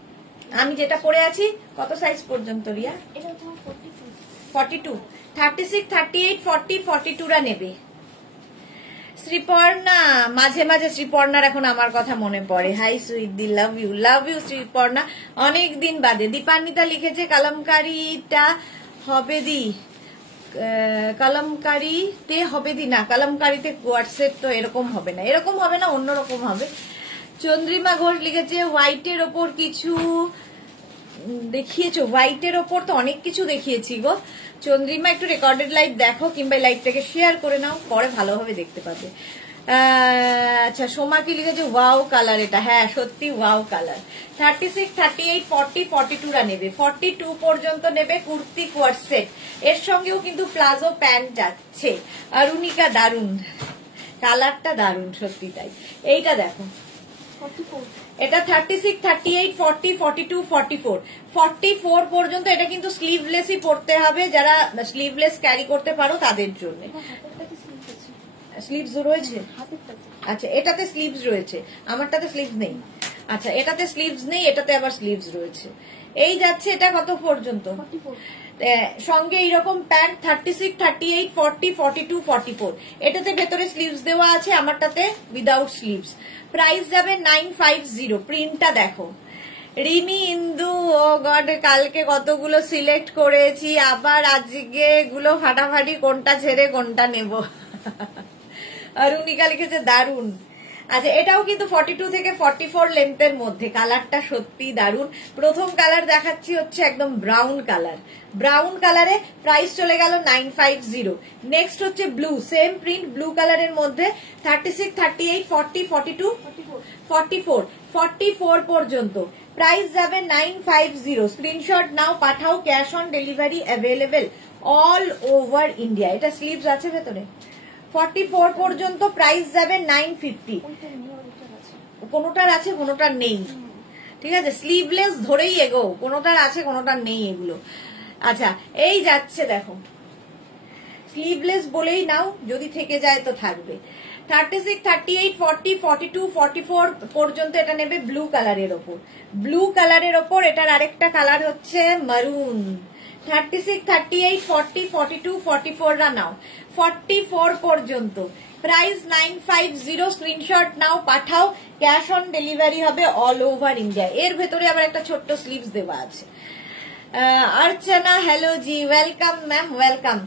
আমি যেটা পরে আছি কত সাইজ পর্যন্ত রিয়া? 42, 36, 38, 40, 42রা নেবে। শ্রীপর্ণা, মাঝে মাঝে শ্রীপর্ণার এখন আমার কথা মনে পড়ে। Hi sweet, love you Shreeparna, অনেক দিন বাদে। দীপান্বিতা লিখেছে কালামকারিটা হবে দি, কালামকারিতে হবে দি না, কালামকারিতে কোয়ার্টসেট তো এরকম হবে না, এরকম হবে না, অন্যরকম হবে। চন্দ্রিমা ঘোষ লিখেছে হোয়াইটের ওপর কিছু দেখিয়েছো? হোয়াইটের ওপর তো অনেক কিছু দেখিয়েছি গো চন্দ্রিমা, একটু রেকর্ডেড লাইভ দেখো কিংবা লাইভটাকে শেয়ার করে নাও, পরে ভালোভাবে দেখতে পাবে। আচ্ছা সোমা কি লিখেছে ওয়াও কালার, এটা হ্যাঁ সত্যি ওয়াও কালার। 36, 38, 40, 42রা নেবে, 42 পর্যন্ত নেবে কুর্তি কোয়ার্টসেট, এর সঙ্গেও কিন্তু প্লাজো প্যান্ট যাচ্ছে। অরুণিকা দারুন, কালারটা দারুন সত্যি তাই। এইটা দেখো এটা 36, 38, 40, 42, 44, 44 পর্যন্ত এটা কিন্তু স্লিভলেসই পড়তে হবে, যারা স্লিভলেস ক্যারি করতে পারো তাদের জন্য। স্লিভস রয়েছে? আচ্ছা এটাতে স্লিভস রয়েছে, আমারটাতে স্লিভস নেই। আচ্ছা এটাতে স্লিভস নেই, এটাতে আবার স্লিভস রয়েছে। এই যাচ্ছে এটা কত পর্যন্ত? সঙ্গে এইরকম প্যান্ট 36, 38, 40, 42, 44, এটাতে ভেতরে স্লিভস দেওয়া আছে, আমারটাতে উইদাউট স্লিভস। প্রাইস যাবে 950। প্রিন্টটা দেখো। রিমি ইন্দু, ও গড কালকে কতগুলো সিলেক্ট করেছি, আবার আজকে গুলো ফাটাফাটি, কোনটা ছেড়ে কোনটা নেব। অরুণিকা লিখেছে দারুন। আচ্ছা এটাও কিন্তু 42 থেকে 44 লেন্থের মধ্যে, কালারটা সত্যি দারুন। প্রথম কালার দেখাচ্ছি হচ্ছে একদম ব্রাউন কালার, ব্রাউন কালারে প্রাইস চলে গেল 950। নেক্সট হচ্ছে ব্লু, সেম প্রিন্ট ব্লু কালারের মধ্যে 36, 38, 40, 42, 44, 44 পর্যন্ত প্রাইস যাবে 950। স্ক্রিনশট নাও পাঠাও, cash on delivery available all over India. এটা স্লিভস আছে ভেতরে। 44 পর্যন্ত প্রাইস যাবে 950। কোনোটার আছে কোনোটার নেই, ঠিক আছে? স্লিভলেস ধরেই এগো, কোনোটার আছে কোনোটার নেই এগুলো। আচ্ছা এই যাচ্ছে দেখো, স্লিভলেস বলেই নাও, যদি থেকে যায় তো থাকবে। 36, 38, 40, 42, 44 পর্যন্ত এটা নেবে ব্লু কালারের ওপর। ব্লু কালারের ওপর এটার আরেকটা কালার হচ্ছে মারুন। 36, 38, 40, 42, 44রা নাও। 44 পর্যন্ত প্রাইস 950। স্ক্রিনশট নাও পাঠাও, ক্যাশ অন ডেলিভারি হবে অল ওভার ইন্ডিয়া। এর ভেতরে আবার একটা ছোট্ট স্লিভস দেওয়া আছে। অর্চনা হ্যালো জি, ওয়েলকাম ম্যাম, ওয়েলকাম।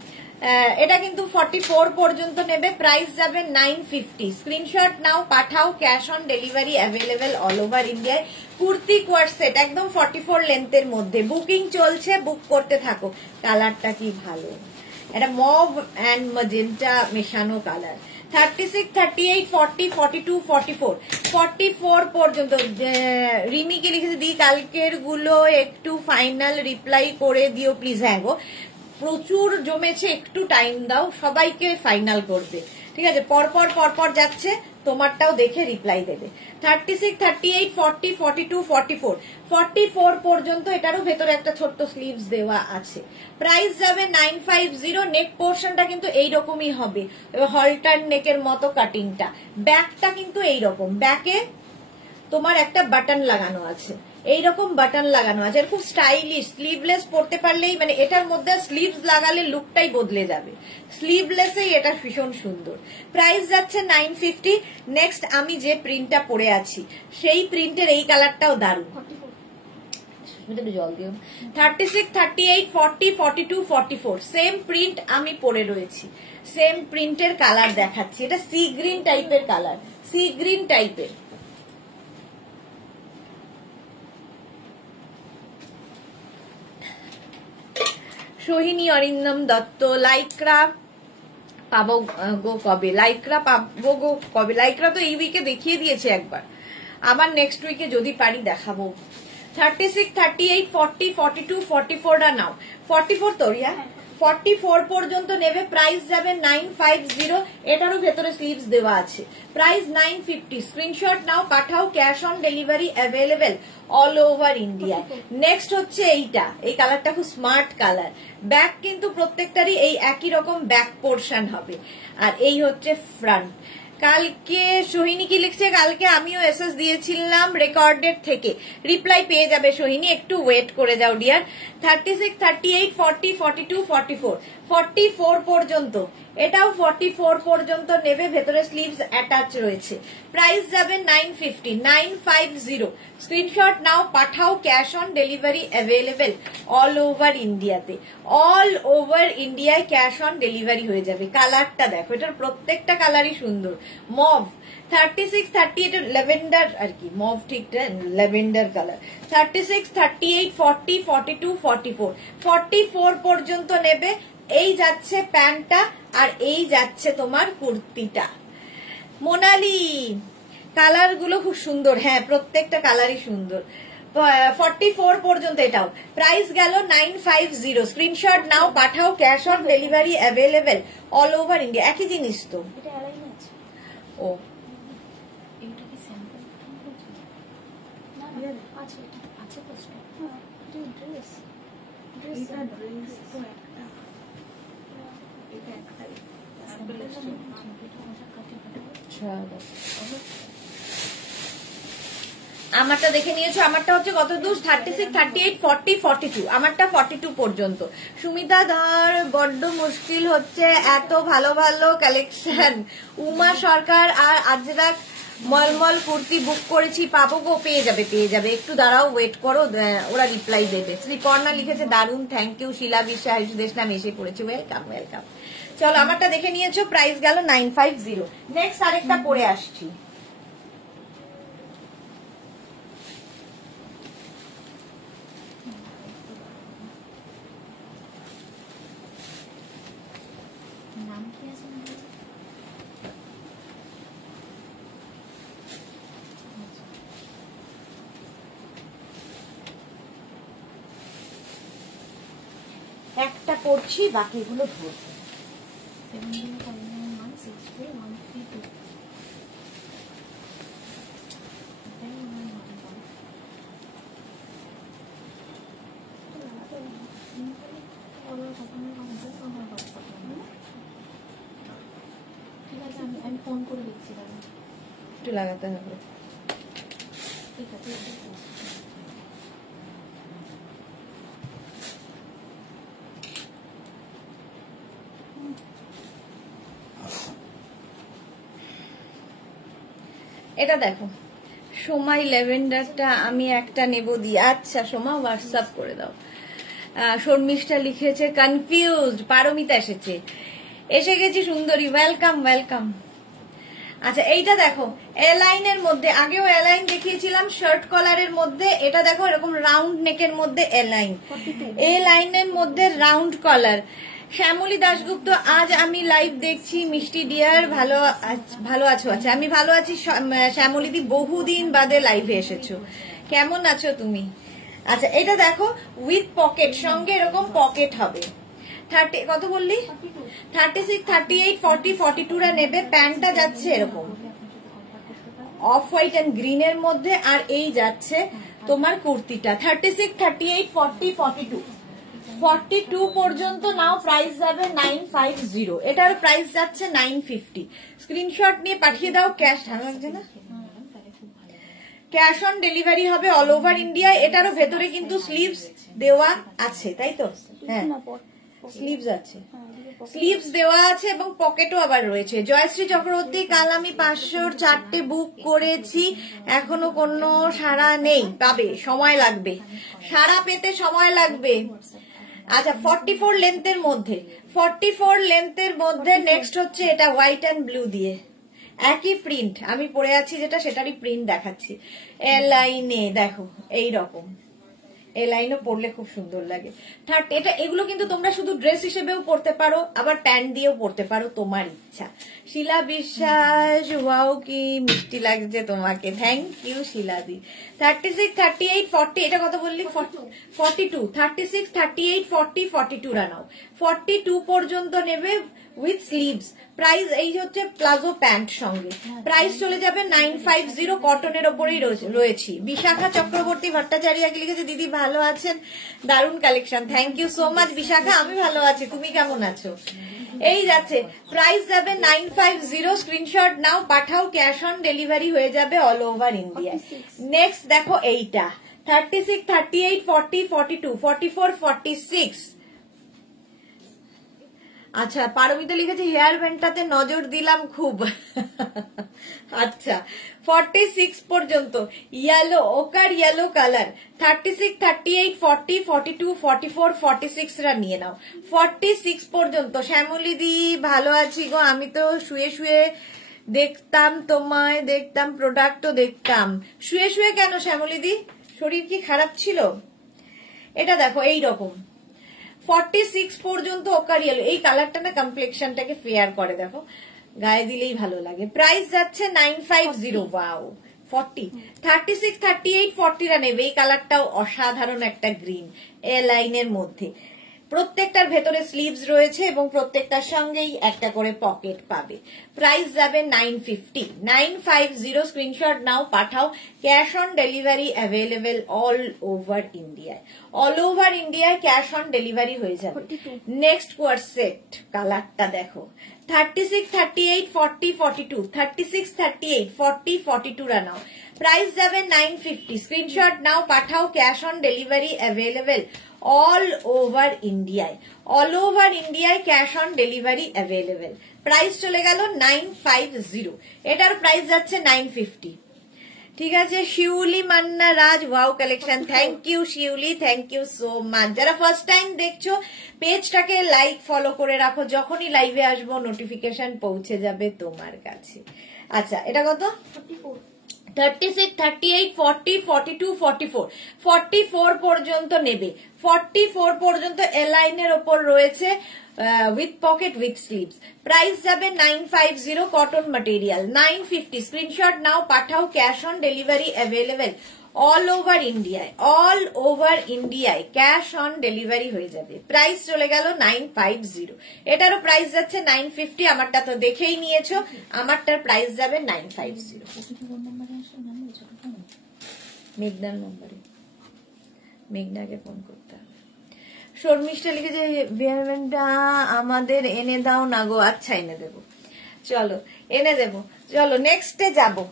এটা কিন্তু 44 পর্যন্ত নেবে, প্রাইস যাবে 950। স্ক্রিনশট নাও পাঠাও, cash on delivery available all over ইন্ডিয়ায়। কুর্তি কোয়ার্টসেট একদম 44 লেন্থের মধ্যে, বুকিং চলছে, বুক করতে থাকো। কালারটা কি ভালো, এটা মভ অ্যান্ড ম্যাজেন্টা মেশানো কালার। 36, 38, 40, 42, 44, 44 পর্যন্ত। রিমিকে লিখেছে দি কালকের গুলো একটু ফাইনাল রিপ্লাই করে দিও প্লিজ। হ্যাঁ গো প্রচুর জমেছে, একটু টাইম দাও, সবাইকে ফাইনাল করবে, ঠিক আছে? পরপর পরপর যাচ্ছে, তোমারটাও দেখে রিপ্লাই দেবে। 36, 38, 40, 42, 44, 44 পর্যন্ত এটারও ভেতরে একটা ছোট্ট স্লিভস দেওয়া আছে। প্রাইস যাবে 950। নেক পোর্শনটা কিন্তু এইরকমই হবে, হলটার নেকের মতো কাটিংটা। ব্যাকটা কিন্তু এইরকম, ব্যাকে তোমার একটা বাটন লাগানো আছে, এইরকম বাটন লাগানো আছে, খুব স্টাইলিশ। স্লিভলেস পরতে পারলেই, মানে এটার মধ্যে স্লিভস লাগালে লুকটাই বদলে যাবে। স্লিভলেসেই এটা ভীষণ সুন্দর। প্রাইস যাচ্ছে 950। নেক্সট আমি যে প্রিন্টটা পরে আছি সেই প্রিন্টের এই কালারটাও দারুণ। জল দিও। 36, 38, 40, 42, 44 সেম প্রিন্ট আমি পরে রয়েছি, সেম প্রিন্টের কালার দেখাচ্ছি। এটা সি গ্রিন টাইপের কালার, সি গ্রিন টাইপের। সোহিনী অরিন্দম দত্ত, লাইক্রা পাবো গো কবে? লাইক্রা পাবো গো কবে? লাইক্রা তো এই উইকে দেখিয়ে দিয়েছে একবার, আবার নেক্সট উইকে যদি পারি দেখাবো। 36, 38, 40, 42, 44টা নাও। 44 তো রিয়া 44 পর্যন্ত নেবে, প্রাইস যাবে 950। এটারও ভেতরে স্লিভস দেওয়া আছে, প্রাইস 950। স্ক্রিনশট নাও, পাঠাও, cash on delivery available all over India. Next হচ্ছে এইটা, এই কালারটা খুব স্মার্ট কালার। ব্যাক কিন্তু প্রত্যেকটারই এই একই রকম ব্যাক পোর্শন হবে, আর এই হচ্ছে ফ্রন্ট। কালকে সোহিনী কি লিখছে, কালকে আমিও এসএস দিয়েছিলাম রেকর্ডেড থেকে, রিপ্লাই পেয়ে যাবে সোহিনী, একটু ওয়েট করে যাও ডিয়ার। 36, 38, 40, 42, 44, 44 পর্যন্ত, এটাও 44 পর্যন্ত নেবে, ভেতরে স্লিভস অ্যাটাচ রয়েছে, প্রাইস যাবে 950, 950। স্ক্রিনশট নাও, পাঠাও, cash on delivery available all over ইন্ডিয়াতে, অল ওভার ইন্ডিয়ায় ক্যাশ অন ডেলিভারি হয়ে যাবে। কালারটা দেখো, এটার প্রত্যেকটা কালারই সুন্দর। মভ 36, 30, এটা ল্যাভেন্ডার আর কি, মভ ঠিক ল্যাভেন্ডার কালার। 36, 38, 40, 42, 44, 44 পর্যন্ত নেবে। এই যাচ্ছে প্যান্টটা, আর এই যাচ্ছে তোমার কুর্তিটা। মোনালি কালার গুলো খুব সুন্দর, হ্যাঁ প্রত্যেকটা কালারই সুন্দর। 44 পর্যন্ত এটাও, প্রাইস গেল 950। স্ক্রিনশট নাও, পাঠাও, cash on delivery available all over India. একই জিনিস তো। ও আমারটা দেখে নিয়েছো, আমারটা হচ্ছে কত দূর, 36, 38, 40, 42, আমারটা 42 পর্যন্ত। সুমিতা ধর বড্ড মুশকিল হচ্ছে, এত ভালো ভালো কালেকশন। উমা সরকার আর আজরাক মলমল কুর্তি বুক করেছি, পাবো গো? পেয়ে যাবে পেয়ে যাবে, একটু দাঁড়াও, ওয়েট করো, ওরা রিপ্লাই দেবে। শ্রীকর্ণা লিখেছে দারুন, থ্যাংক ইউ। শিলা বিশ্বাস, দেশ নাম এসে পড়েছে, ওয়েলকাম ওয়েলকাম। চলো আমারটা দেখে নিয়েছো, প্রাইস গেল 950। নেক্সট আরেকটা পরে আসছি। একটা করছি, বাকিগুলো ধরবো। আমি ফোন করে দিচ্ছি, একটু লাগাতে হবে। ঠিক আছে। এটা দেখো, সোমাই ল্যাভেন্ডারটা আমি একটা নেব দিয়ে। আচ্ছা সোমা, হোয়াটসঅ্যাপ করে দাও। শর্মিষ্ঠা লিখেছে কনফিউজড। পারমিতা এসেছে, এসে গেছি সুন্দরী, ওয়েলকাম ওয়েলকাম। আচ্ছা এইটা দেখো, এলাইনের মধ্যে, আগেও এলাইন দেখিয়েছিলাম শার্ট কলারের মধ্যে, এটা দেখো এরকম রাউন্ড নেকের মধ্যে এলাইন, এই লাইনের মধ্যে রাউন্ড কলার। শ্যামলী দাশগুপ্ত, আজ আমি লাইভ দেখছি। মিষ্টি ডিয়ার, ভালো আছো? আচ্ছা আমি ভালো আছি শ্যামলীদি, বহুদিন বাদে লাইভে এসেছো, কেমন আছো তুমি? আচ্ছা এটা দেখো, উইথ পকেট, সঙ্গে এরকম পকেট হবে। 30 কত বললি, 36, 38, 40, 42রা নেবে। প্যান্টটা যাচ্ছে এরকম অফ হোয়াইট এন্ড গ্রিন এর মধ্যে, আর এই যাচ্ছে তোমার কুর্তিটা। 36, 38, 40, 42, 42 পর্যন্ত নাও, প্রাইস যাবে 950। এটার প্রাইস যাচ্ছে 950। স্ক্রিনশট নিয়ে পাঠিয়ে দাও, ক্যাশ ভালো লাগছে না, ক্যাশ অন ডেলিভারি হবে অল ওভার ইন্ডিয়া। এটারও ভেতরে কিন্তু স্লিভস দেওয়া আছে, তাই তো? হ্যাঁ স্লিভস আছে, স্লিভস দেওয়া আছে এবং পকেটও আবার রয়েছে। জয়শ্রী চক্রবর্তী, কাল আমি 504টে বুক করেছি, এখনো কোনো সাড়া নেই। পাবে, সময় লাগবে, সাড়া পেতে সময় লাগবে। আচ্ছা 44 লেন্থের মধ্যে, 44 লেন্থের মধ্যে নেক্সট হচ্ছে এটা হোয়াইট অ্যান্ড ব্লু দিয়ে, একই প্রিন্ট আমি পরে আছি যেটা, সেটারই প্রিন্ট দেখাচ্ছি। এলাইনে দেখো এই রকম, এই লাইনও পরলে খুব সুন্দর লাগে। এটা এগুলো কিন্তু তোমরা শুধু ড্রেস হিসেবেও পরতে পারো, আবার প্যান্ট দিয়েও পরতে পারো, তোমার ইচ্ছা। শিলা বিশ্বাস, ওয়াও কি মিষ্টি লাগছে তোমাকে, থ্যাংক ইউ শিলাদি। 36, 38, 40, এটা কত বললি? 42, 36, 38, 40, 42 নাও। 42 পর্যন্ত নেবে উইথ স্লিভস। প্রাইস এই হচ্ছে প্লাজো প্যান্ট সঙ্গে, প্রাইস চলে যাবে 950, কটনের ওপরেই রয়েছি। বিশাখা চক্রবর্তী ভট্টাচার্য লিখেছে দিদি ভালো আছেন, দারুণ collection, thank you so much Bishakha. আমি ভালো আছি, তুমি কেমন আছো? এই যাচ্ছে, প্রাইস যাবে 950, স্ক্রিনশট নাও, পাঠাও, ক্যাশ অন ডেলিভারি হয়ে যাবে অল ওভার ইন্ডিয়া। নেক্সট দেখো এইটা 36, 38, 40, 42, 44, 46। আচ্ছা, পারমিতা লিখেছে হেয়ার ব্যান্ডটাতে নজর দিলাম খুব। আচ্ছা, 46 পর্যন্ত ইয়েলো, ওকার ইয়েলো কালার। 36, 38, 40, 42, 44, 46 রা নিয়ে নাও। 46 পর্যন্ত। শ্যামলী দি ভালো আছি গো, আমি তো শুয়ে শুয়ে দেখতাম তোমায়, দেখতাম প্রোডাক্টও দেখতাম। শুয়ে শুয়ে কেন শ্যামলী দি, শরীর কি খারাপ ছিল? এটা দেখো এইরকম 46 পর্যন্ত ওকার ইয়েলো। এই কালারটা না কমপ্লেক্সনটাকে ফেয়ার করে, দেখো গায়ে দিলেই ভালো লাগে। প্রাইস যাচ্ছে 950। ওয়াও 40, 36, 38, 40 রা নেবে। এই কালারটাও অসাধারণ একটা গ্রিন, এ লাইনের মধ্যে। প্রত্যেকটার ভেতরে স্লিভস রয়েছে এবং প্রত্যেকটার সঙ্গেই একটা করে পকেট পাবে। প্রাইস যাবে 950, 950, স্ক্রিনশট নাও, পাঠাও, cash on delivery available all over ইন্ডিয়ায়। অল ওভার ইন্ডিয়ায় ক্যাশ অন ডেলিভারি হয়ে যাবে। নেক্সট কোয়ারসেট কালারটা দেখো 36, 38, 40, 42, 36, 38, 40, 42 রা নাও। প্রাইস যাবে 950, স্ক্রিনশট নাও, পাঠাও, cash on delivery available all over ইন্ডিয়ায়। অল ওভার ইন্ডিয়ায় cash on delivery available. Price চলে গেল 950, এটার প্রাইস যাচ্ছে 950। ঠিক আছে, Shiuli Manna Raj, wow collection, thank you Shiuli, thank you so much. যারা ফার্স্ট টাইম দেখছো পেজটাকে লাইক ফলো করে রাখো, যখনই লাইভে আসবো নোটিফিকেশন পৌঁছে যাবে তোমার কাছে। আচ্ছা, এটা কত? 36, 38, 40, 42, 44, 44 পর্যন্ত নেবে। 44 পর্যন্ত এ লাইনের ওপর রয়েছে with pocket with sleeves. Price যাবে 950, কটন ম্যাটেরিয়াল। 950, স্ক্রিনশট নাও, পাঠাও, cash on delivery available all over ইন্ডিয়ায়। অল ওভার ইন্ডিয়ায় ক্যাশ অন ডেলিভারি হয়ে যাবে। প্রাইস চলে গেল 950, এটারও প্রাইস যাচ্ছে 950। আমারটা তো দেখেই নিয়েছো, আমারটার প্রাইস যাবে 950। মেঘনার নম্বরে, মেঘনাকে ফোন করতে হবে। শর্মিষ্ঠা লিখেছে বিয়ারমেন্টটা আমাদের এনে দাও না গো। আচ্ছা, এনে দেবো, চলো এনে দেবো। চলো নেক্সটে যাবো।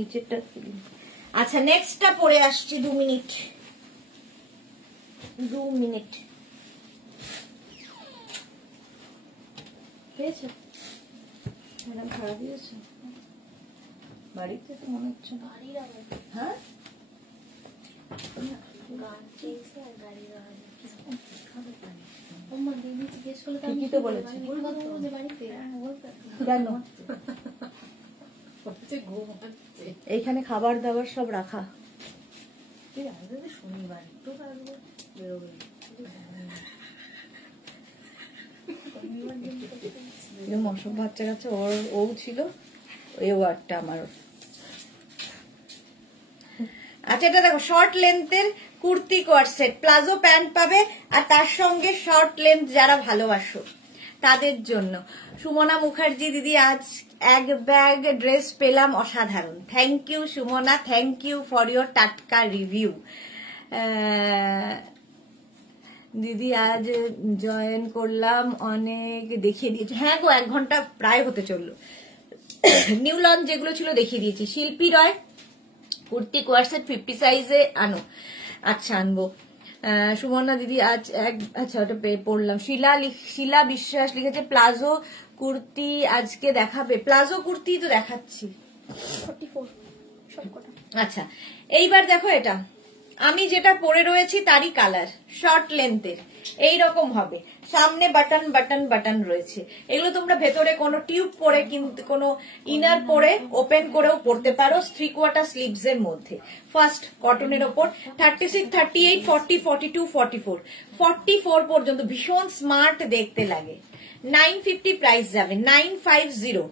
নিচেরটা। আচ্ছা, নেক্সটটা পরে আসছি, 2 মিনিট। পেয়েছে ম্যাডাম, খারাপ দিয়েছে বাড়িতে তো মনে হচ্ছে না। হ্যাঁ, ঠিকই তো বলেছে। কেন এইখানে খাবার দাবার সব রাখা? শনিবার তো মশক বাচ্চা কাছে ও ছিল, ওই ওয়ার্ডটা আমার। আচ্ছা, এটা দেখো শর্ট লেন্থের কুর্তি কোয়ারসেট, প্লাজো প্যান্ট পাবে, আর তার সঙ্গে শর্ট লেন্থ যারা ভালোবাসো তাদের জন্য। সুমনা মুখার্জি দিদি, আজ এক ব্যাগ ড্রেস পেলাম, অসাধারণ। Thank you Sumana, thank you for your টাটকা রিভিউ। দিদি আজ জয়েন করলাম, অনেক দেখিয়ে দিয়েছে। হ্যাঁ গো, 1 ঘন্টা প্রায় হতে চললো। নিউ লঞ্চ যেগুলো ছিল দেখিয়ে দিয়েছি। শিল্পী রয় কুর্তি কোয়ারসেট 50 সাইজে আনো। আচ্ছা, আনবো। সুমনা দিদি আজ আচ্ছা ওটা পড়লাম। শিলা বিশ্বাস লিখেছে প্লাজো কুর্তি আজকে দেখাবে। প্লাজো কুর্তি তো দেখাচ্ছি, 44 সবকটা। আচ্ছা, এইবার দেখো এটা আমি যেটা পরে রয়েছি তারই কালার, শর্ট লেন্থের এইরকম হবে, সামনে বাটন বাটন বাটন রয়েছে। এগুলো তোমরা ভেতরে কোনো টিউব পরে কিন্তু কোনো ইনার পরে ওপেন করেও পরতে পারো 3/4 স্লিভস এর মধ্যে। ফার্স্ট কটনের ওপর 36, 38, 40, 42, 44, 44 পর্যন্ত ভীষণ স্মার্ট দেখতে লাগে। 950 প্রাইস যাবে, 950।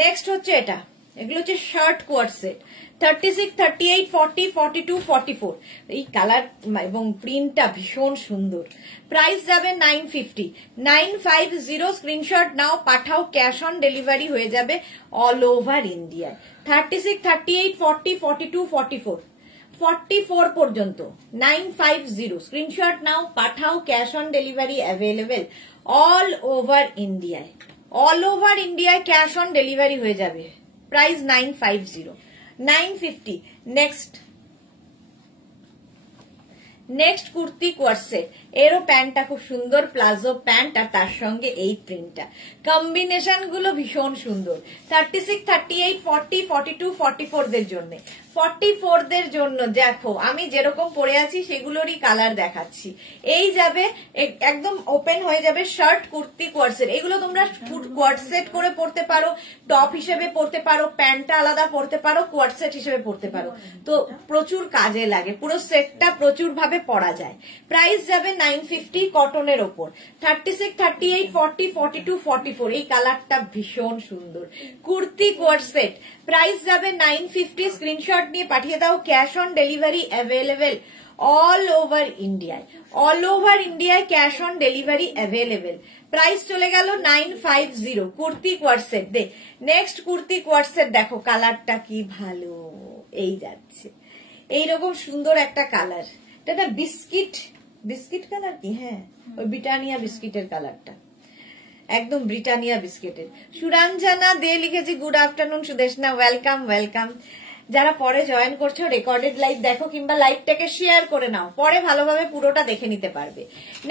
নেক্সট হচ্ছে এটা, এগুলো হচ্ছে শার্ট কোয়ার সেট 36, 38, 40, 42, 44। এই কালার এবং প্রিন্টটা ভীষণ সুন্দর। প্রাইস যাবে 950, 950। স্ক্রিনশট নাও, পাঠাও, ক্যাশ অন ডেলিভারি হয়ে যাবে অল ওভার ইন্ডিয়া। 36, 38, 40, 42, 44, 44 পর্যন্ত 950। স্ক্রিনশট নাও, পাঠাও, cash on delivery available all over ইন্ডিয়ায়। অল ওভার ইন্ডিয়ায় ক্যাশ অন ডেলিভারি হয়ে যাবে। প্রাইস 950, 950। নেক্সট কুর্তি কোয়ারসেট, এরও প্যান্টটা খুব সুন্দর, প্লাজো প্যান্ট, আর তার সঙ্গে এই প্রিন্টটা, কম্বিনেশন গুলো ভীষণ সুন্দর। 36, 38, 40, 42, 44 দের জন্য, 44 দের জন্য দেখো আমি যেরকম পরে আছি সেগুলোরই কালার দেখাচ্ছি। এই যাবে একদম ওপেন হয়ে যাবে শার্ট কুর্তি কোয়ারসেট। এগুলো তোমরা কোয়ারসেট করে পরতে পারো, টপ হিসেবে পরতে পারো, প্যান্টটা আলাদা পরতে পারো, কোয়ারসেট হিসেবে পরতে পারো। তো প্রচুর কাজে লাগে, পুরো সেটটা প্রচুর ভাবে পরা যায়। প্রাইস যাবে 950 কটনের ওপর। 36, 38, 40, 42, 44 এই কালারটা ভীষণ সুন্দর কুর্তি কোয়ারসেট। প্রাইস যাবে 950। স্ক্রিনশট নিয়ে পাঠিয়ে দাও, cash on delivery available all over ইন্ডিয়ায়। অল ওভার ইন্ডিয়ায় cash on delivery available. Price চলে গেল 950 কুর্তি কোয়ারসেট। দে নেক্সট কুর্তি কোয়ারসেট দেখো, কালারটা কি ভালো, এই যাচ্ছে এইরকম সুন্দর একটা কালার। এটা বিস্কিট কালার কি, হ্যাঁ ওই ব্রিটানিয়া বিস্কিটের কালারটা, একদম ব্রিটানিয়া বিস্কিটের। সুরঞ্জনা দে লিখেছি good afternoon Sudeshna, welcome welcome. যারা পরে জয়েন করছো রেকর্ডেড লাইভ দেখো, কিংবা লাইভটাকে শেয়ার করে নাও, পরে ভালোভাবে পুরোটা দেখে নিতে পারবে।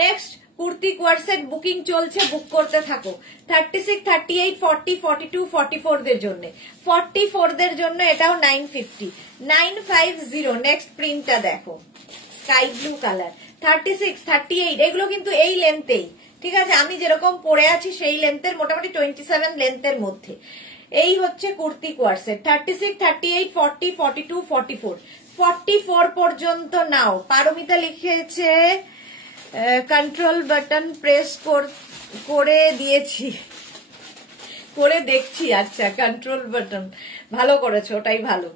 নেক্সট কুর্তি কোয়ারসেট বুকিং চলছে, বুক করতে থাকো। 36, 38, 40, 42, 44 দের জন্য, 44 দের জন্য এটাও 950, 950। নেক্সট প্রিন্টটা দেখো, স্কাই ব্লু কালার, 36, 38 এগুলো কিন্তু এই লেন্থেই, ঠিক আছে, আমি যেরকম পরে আছি সেই লেন্থের, মোটামুটি 27 লেন্থের মধ্যে। এই হচ্ছে কুর্তি কোয়ারসেট 36, 38, 40, 42, 44, 44 পর্যন্ত নাও। পারমিতা লিখেছে কন্ট্রোল বাটন প্রেস করে দিয়েছি, করে দেখছি। আচ্ছা, কন্ট্রোল বাটন ভালো করেছো, ওটাই ভালো।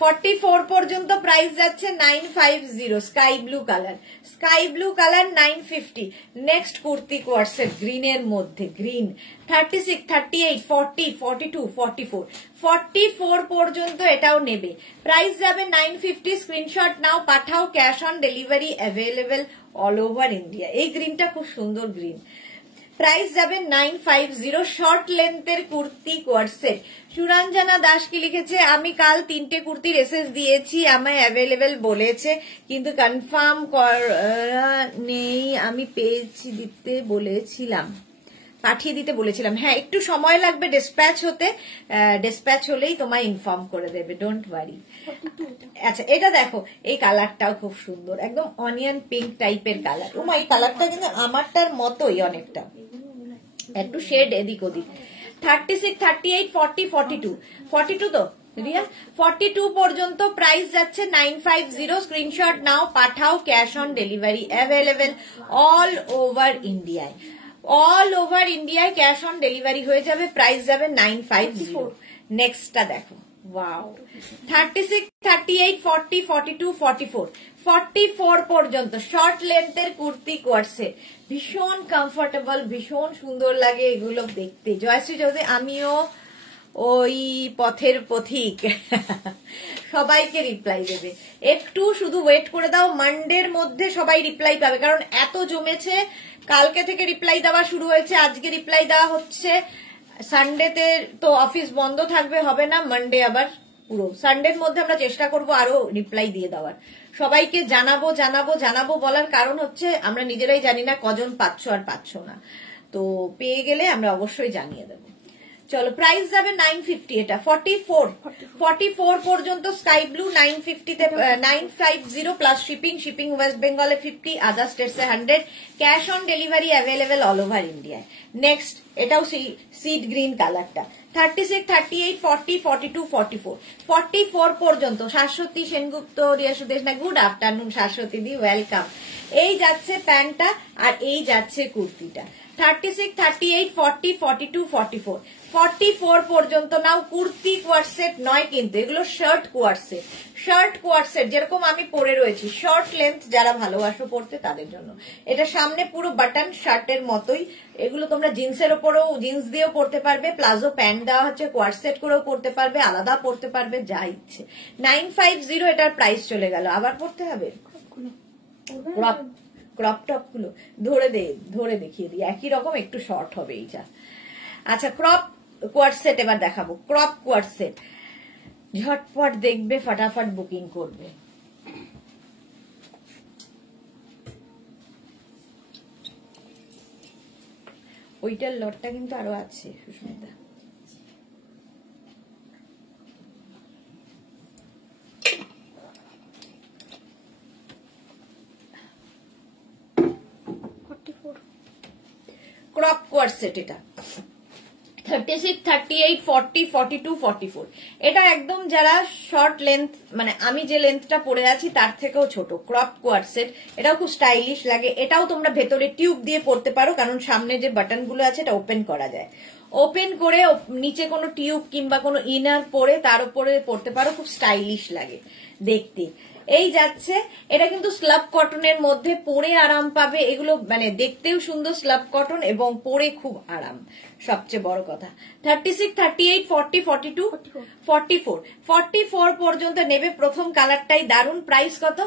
44 পর্যন্ত প্রাইস যাচ্ছে 950। Sky blue colour, 950। Next kurti co-ord set গ্রিনের মধ্যে, গ্রিন 36, 38, 40, 42, 44, 44 পর্যন্ত এটাও নেবে। প্রাইস যাবে 950। স্ক্রিনশট নাও, পাঠাও, cash on delivery available all over India. এই গ্রিনটা খুব সুন্দর গ্রিন। প্রাইস যাবে 950 শর্ট লেন্থের কুর্তি কোয়ারসেট। সুরঞ্জনা দাস কি লিখেছে, আমি কাল 3টে কুর্তির এসএস দিয়েছি, আমায় অ্যাভেলেবেল বলেছে কিন্তু কনফার্ম করা নেই, আমি পেয়েছি দিতে বলেছিলাম, পাঠিয়ে দিতে বলেছিলাম। হ্যাঁ, একটু সময় লাগবে ডিসপ্যাচ হতে, ডিসপ্যাচ হলেই তোমায় ইনফর্ম করে দেবে, ডোন্ট ওয়ারি। আচ্ছা, এটা দেখো, এই কালারটাও খুব সুন্দর, একদম অনিয়ন পিঙ্ক টাইপের কালার। ওমা, এই কালারটা কিন্তু আমারটার মতোই অনেকটা, একটু শেড এদিক ওদিক। 36, 38, 40, 42, 42 তো রিয়া, 42 পর্যন্ত প্রাইস যাচ্ছে 950। স্ক্রিনশট নাও, পাঠাও, cash on delivery available all over ইন্ডিয়ায়। অল ওভার ইন্ডিয়ায় ক্যাশ অন ডেলিভারি হয়ে যাবে। প্রাইস যাবে 950। নেক্সটটা দেখো, ওয়াও, 36, 38, 40, 42, 44, 44 পর্যন্ত শর্ট লেন্থের কুর্তি কোয়ারসেট, ভীষণ কমফোর্টেবল, ভীষণ সুন্দর লাগে এগুলো দেখতে। জয়শ্রী চৌধুরী, আমিও ওই পথের পথিক, সবাইকে রিপ্লাই দেবে, একটু শুধু ওয়েট করে দাও, মানডের মধ্যে সবাই রিপ্লাই পাবে, কারণ এত জমেছে। কালকে থেকে রিপ্লাই দেওয়া শুরু হয়েছে, আজকে রিপ্লাই দেওয়া হচ্ছে। সানডেতে তো অফিস বন্ধ থাকবে, হবে না, মানডে আবার পুরো সানডের মধ্যে আমরা চেষ্টা করব আরো রিপ্লাই দিয়ে দেওয়ার। সবাইকে জানাবো জানাবো জানাবো বলার কারণ হচ্ছে আমরা নিজেরাই জানি না কজন পাচ্ছ আর পাচ্ছ না, তো পেয়ে গেলে আমরা অবশ্যই জানিয়ে দেবো। চলো প্রাইস যাবে 950, এটা 44 পর্যন্ত স্কাই ব্লু 950 তে 950 প্লাস শিপিং ওয়েস্ট বেঙ্গলে 50, আদার স্টেটসে 100, cash on delivery available all over ইন্ডিয়ায়। নেক্সট এটাও সেই সিড গ্রিন কালারটা 36, 38, 40, 42, 44, 44 পর্যন্ত। শাশ্বতী সেনগুপ্ত, রিয়া সুদেশ না, গুড আফটারনুন শাশ্বতী দি, ওয়েলকাম। এই যাচ্ছে প্যান্টটা আর এই যাচ্ছে কুর্তিটা 36, 38, 40, 42, 44, 44 পর্যন্ত নাও। কুর্তি কোয়ার্সেট নয় কিন্তু, এগুলো শার্ট কোয়ার্সেট যেরকম আমি পরে রয়েছি, শর্ট লেন্থ যারা ভালোবাসো পড়তে তাদের জন্য। এটা সামনে পুরো বাটন শার্টের মতোই, এগুলো তোমরা জিন্সের ওপরেও, জিন্স দিয়েও পড়তে পারবে, প্লাজো প্যান্ট দেওয়া হচ্ছে, কোয়ার্সেট করেও পড়তে পারবে, আলাদা পড়তে পারবে, যা ইচ্ছে। 950 এটার প্রাইস চলে গেল, আবার পড়তে হবে। ক্রপ টপ গুলো ধরে দেখিয়ে দিই, একই রকম, একটু শর্ট হবে এইটা। আচ্ছা ক্রপ কোয়ার্সেট এবার দেখাবো। ক্রপ কোয়ার্সেট ঝটপট দেখবে, ফটাফট বুকিং করবে। ওইটার লটটা কিন্তু আরো আছে সুস্মিতা। ক্রপ কোয়ার্সেট এটা 36, 38, 40, 42, 44, এটা একদম যারা শর্ট লেন্থ, মানে আমি যে লেন্থটা পরে আছি তার থেকেও ছোট। ক্রপ কোয়ার্সেট এটাও খুব স্টাইলিশ লাগে। এটাও তোমরা ভেতরে টিউব দিয়ে পরতে পারো, কারণ সামনে যে বাটন গুলো আছে এটা ওপেন করা যায়। ওপেন করে নিচে কোনো টিউব কিংবা কোনো ইনার পরে তার উপরে পরতে পারো, খুব স্টাইলিশ লাগে দেখতে। এই যাচ্ছে, এটা কিন্তু স্লাব কটনের মধ্যে, পরে আরাম পাবে। এগুলো মানে দেখতেও সুন্দর স্লাব কটন এবং পরে খুব আরাম, সবচেয়ে বড় কথা। 36, 38, 40, 42, 44, 44 পর্যন্ত নেবে। প্রথম কালারটাই দারুন। প্রাইস কত?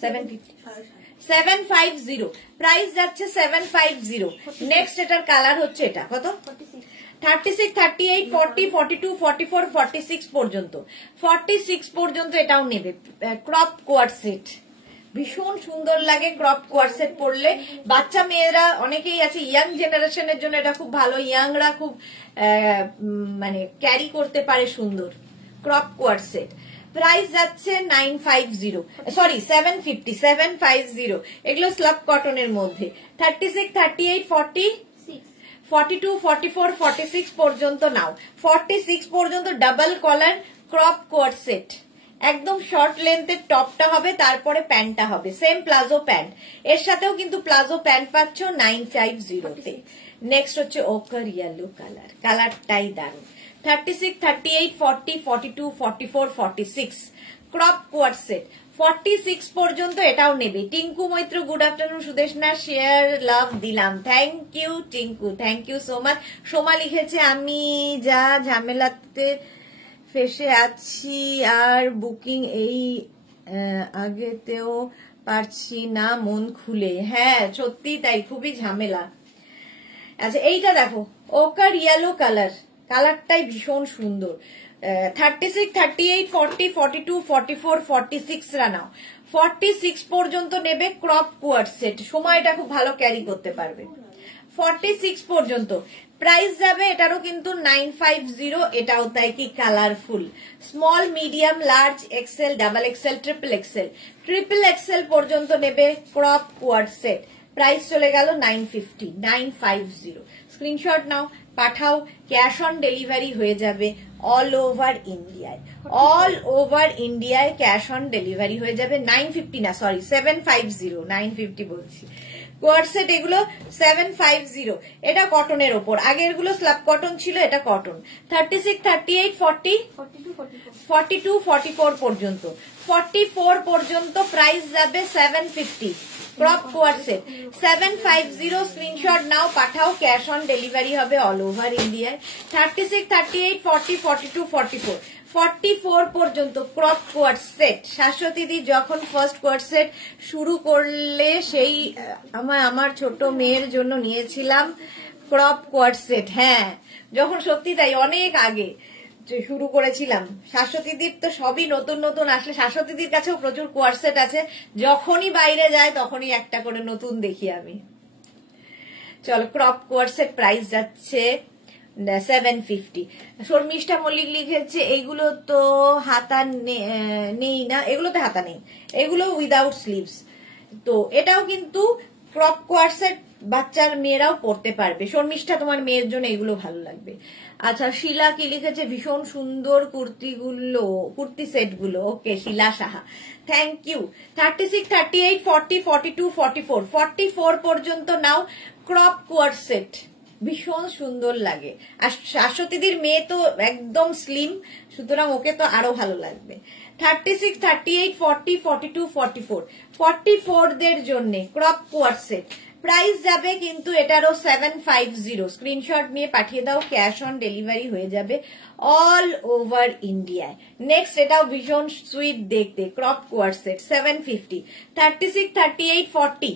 750, প্রাইস যাচ্ছে 750। নেক্সট এটার কালার হচ্ছে এটা কত? 36, 38, 40, 42, 44, 46 পর্যন্ত। 46 পর্যন্ত এটাও নেবে। ক্রপ কোয়ার্সেট ভীষণ সুন্দর লাগে ক্রপ কোয়ার্সেট পরলে। বাচ্চা মেয়েরা অনেকেই আছে, ইয়াং জেনারেশনের জন্য এটা খুব ভালো, ইয়াংরা খুব মানে ক্যারি করতে পারে সুন্দর। ক্রপ কোয়ার্সেট প্রাইস যাচ্ছে 750। এগুলো স্লাব কটনের মধ্যে। 36, 38, 40, 42, 44, 46 পর্যন্ত নাও। 46 পর্যন্ত ডাবল কলার ক্রপ কোয়ার্সেট, একদম শর্ট লেন্থের টপটা হবে, তারপরে প্যান্টটা হবে সেম প্লাজো প্যান্ট। এর সাথেও কিন্তু প্লাজো প্যান্ট পাচ্ছ 950 তে। নেক্সট হচ্ছে ওকার ইয়েলো কালার, কালারটাই দারুন। 36, 38, 40, 42, 44, 46 ক্রপ কোয়ার্সেট। 46 পর্যন্ত এটাও নেবে। Tinku Maitra, good afternoon. Sudeshna share love দিলাম, thank you Tinku, thank you so much. Soma লিখেছে আমি যা ঝামেলাতে ফেসে আছি আর বুকিং এই আগেতেও পারছি না মন খুলে। হ্যাঁ সত্যি তাই, খুবই ঝামেলা। আচ্ছা এইটা দেখো, ওকার ইয়েলো কালার, কালারটাই ভীষণ সুন্দর। 36, 38, 40, 42, 44, 46 রানাও। 46 পর্যন্ত নেবে ক্রপ কোয়ার্সেট, সময়টা খুব ভালো ক্যারি করতে পারবে। 46 পর্যন্ত প্রাইস যাবে এটারও কিন্তু 950। এটাও তাই কি colourful. Small, medium, large, XL, double XL, triple XL পর্যন্ত নেবে ক্রপ কোয়ার্সেট। প্রাইস চলে গেল 950। স্ক্রিনশট নাও, পাঠাও, ক্যাশ অন ডেলিভারি হয়ে যাবে অল ওভার ইন্ডিয়ায় ক্যাশ অন ডেলিভারি হয়ে যাবে। 950 না, সরি 750, 950 বলছি। কোয়ার্সেট এগুলো 750। এটা কটনের ওপর, আগের গুলো স্ল্যাব কটন ছিল, এটা কটন। 36, 38, 40, 42, 44 পর্যন্ত। 44 পর্যন্ত প্রাইস যাবে 750। Crop co-ord set 750। স্ক্রিনশট নাও, পাঠাও, ক্যাশ অন ডেলিভারি হবে অল ওভার ইন্ডিয়ায়। 36, 38, 40, 42, 44, 44 পর্যন্ত ক্রপ কোয়ার্সেট। শাশ্বতীদি যখন ফার্স্ট কোয়ার্সেট শুরু করলে সেই আমার ছোট মেয়ের জন্য নিয়েছিলাম ক্রপ কোয়ার্সেট। হ্যাঁ যখন, সত্যি তাই, অনেক আগে শুরু করেছিলাম। শাশ্বতীদির তো সবই নতুন নতুন আসলে, শাশ্বতীদির কাছেও প্রচুর কোয়ার্সেট আছে, যখনই বাইরে যায় তখনই একটা করে নতুন দেখি আমি। চলো ক্রপ কোয়ার্সেট প্রাইস যাচ্ছে 750। শর্মিষ্ঠা মল্লিক লিখেছে এইগুলো তো হাতা নেই না, এগুলোতে হাতা নেই, এগুলো উইদাউট স্লিভস। তো এটাও কিন্তু ক্রপ কোয়ার্সেট, বাচ্চার মেয়েরাও পড়তে পারবে। শর্মিষ্ঠা তোমার মেয়ের জন্য এগুলো ভালো লাগবে। আচ্ছা, শিলা কি লিখেছে, ভীষণ সুন্দর কুর্তি সেট গুলো। ওকে শিলা সাহা, থ্যাংক ইউ। 36, 38, 40, 42, 44, 44 পর্যন্ত নাও ক্রপ কোয়ার্সেট, ভীষণ সুন্দর লাগে। আর শাশ্বতীদির মেয়ে তো একদম স্লিম, সুতরাং ওকে তো আরো ভালো লাগবে। 36, 38, 40, 42, 44, 44 দের জন্য ক্রপ কোয়ার্সেট। প্রাইস যাবে কিন্তু এটারও 750। স্ক্রিনশট নিয়ে পাঠিয়ে দাও, ক্যাশ অন ডেলিভারি হয়ে যাবে অল ওভার ইন্ডিয়ায়। নেক্সট, এটাও ভীষণ সুইট দেখতে, crop co-ord set 750। 36, 38, 40,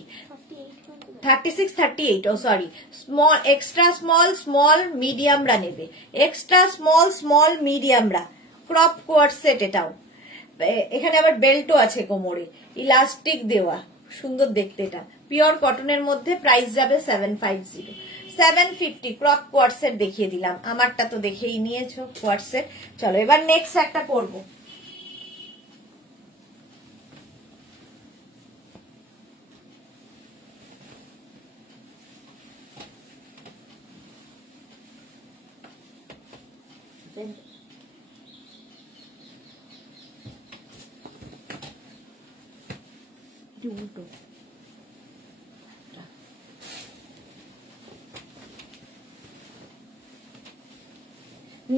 36, 38, oh sorry, small, extra small, small মিডিয়ামরা নেবে, এক্সট্রা স্মল, স্মল মিডিয়ামরা ক্রপ কোয়ার্সেট। এটাও এখানে আবার বেল্টও আছে কোমরে, ইলাস্টিক দেওয়া, সুন্দর দেখতে। এটা পিওর কটনের মধ্যে, প্রাইস যাবে 750। 750 ক্রপ কোয়ার্সেট দেখিয়ে দিলাম, আমারটা তো দেখেই নিয়েছো কোয়ার্সেট। চলো এবার নেক্সট একটা পরবো।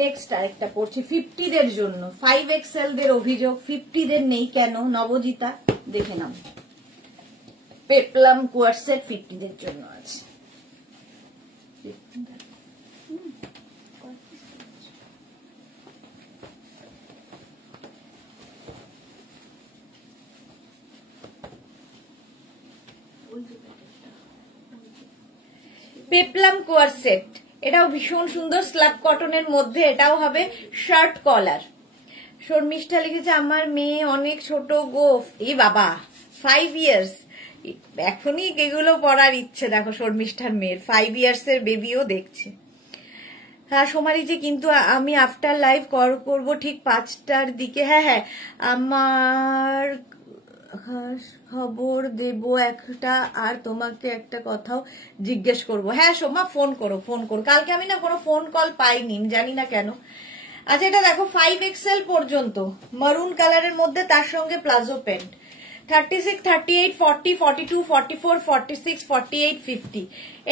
নেক্সট আরেকটা পড়ছি 50 দের জন্য। 5XL দের অভিযোগ, 50 দের নেই কেন? নবজিতা দেখে নাও, পেপলাম কোয়ার্সেট 50 দের জন্য আছে। পেপলাম কোয়ার্সেট, এটাও ভীষণ সুন্দর, স্ল্যাব কটনের মধ্যে। এটাও হবে শার্ট কলার। শর্মিষ্ঠা লিখেছে আমার মেয়ে অনেক ছোট গো, এ বাবা 5 ইয়ার্স, এখনই এগুলো পড়ার ইচ্ছে। দেখো শর্মিষ্ঠার মেয়ের 5 ইয়ার্স এর বেবিও দেখছে। হ্যাঁ সোমারি যে, কিন্তু আমি আফটার লাইভ কল করবো ঠিক 5টার দিকে। হ্যাঁ হ্যাঁ, আমার খবর দেব একটা, আর তোমাকে একটা কথাও জিজ্ঞেস করব। হ্যাঁ সোমা, ফোন করো, ফোন করো। কালকে আমি না কোনো ফোন কল পাইনি, জানি না কেন। আচ্ছা, এটা দেখো 5XL পর্যন্ত, মারুন কালারের মধ্যে, তার সঙ্গে প্লাজো প্যান্ট। 36, 38, 40, 42, 44, 46, 48, 50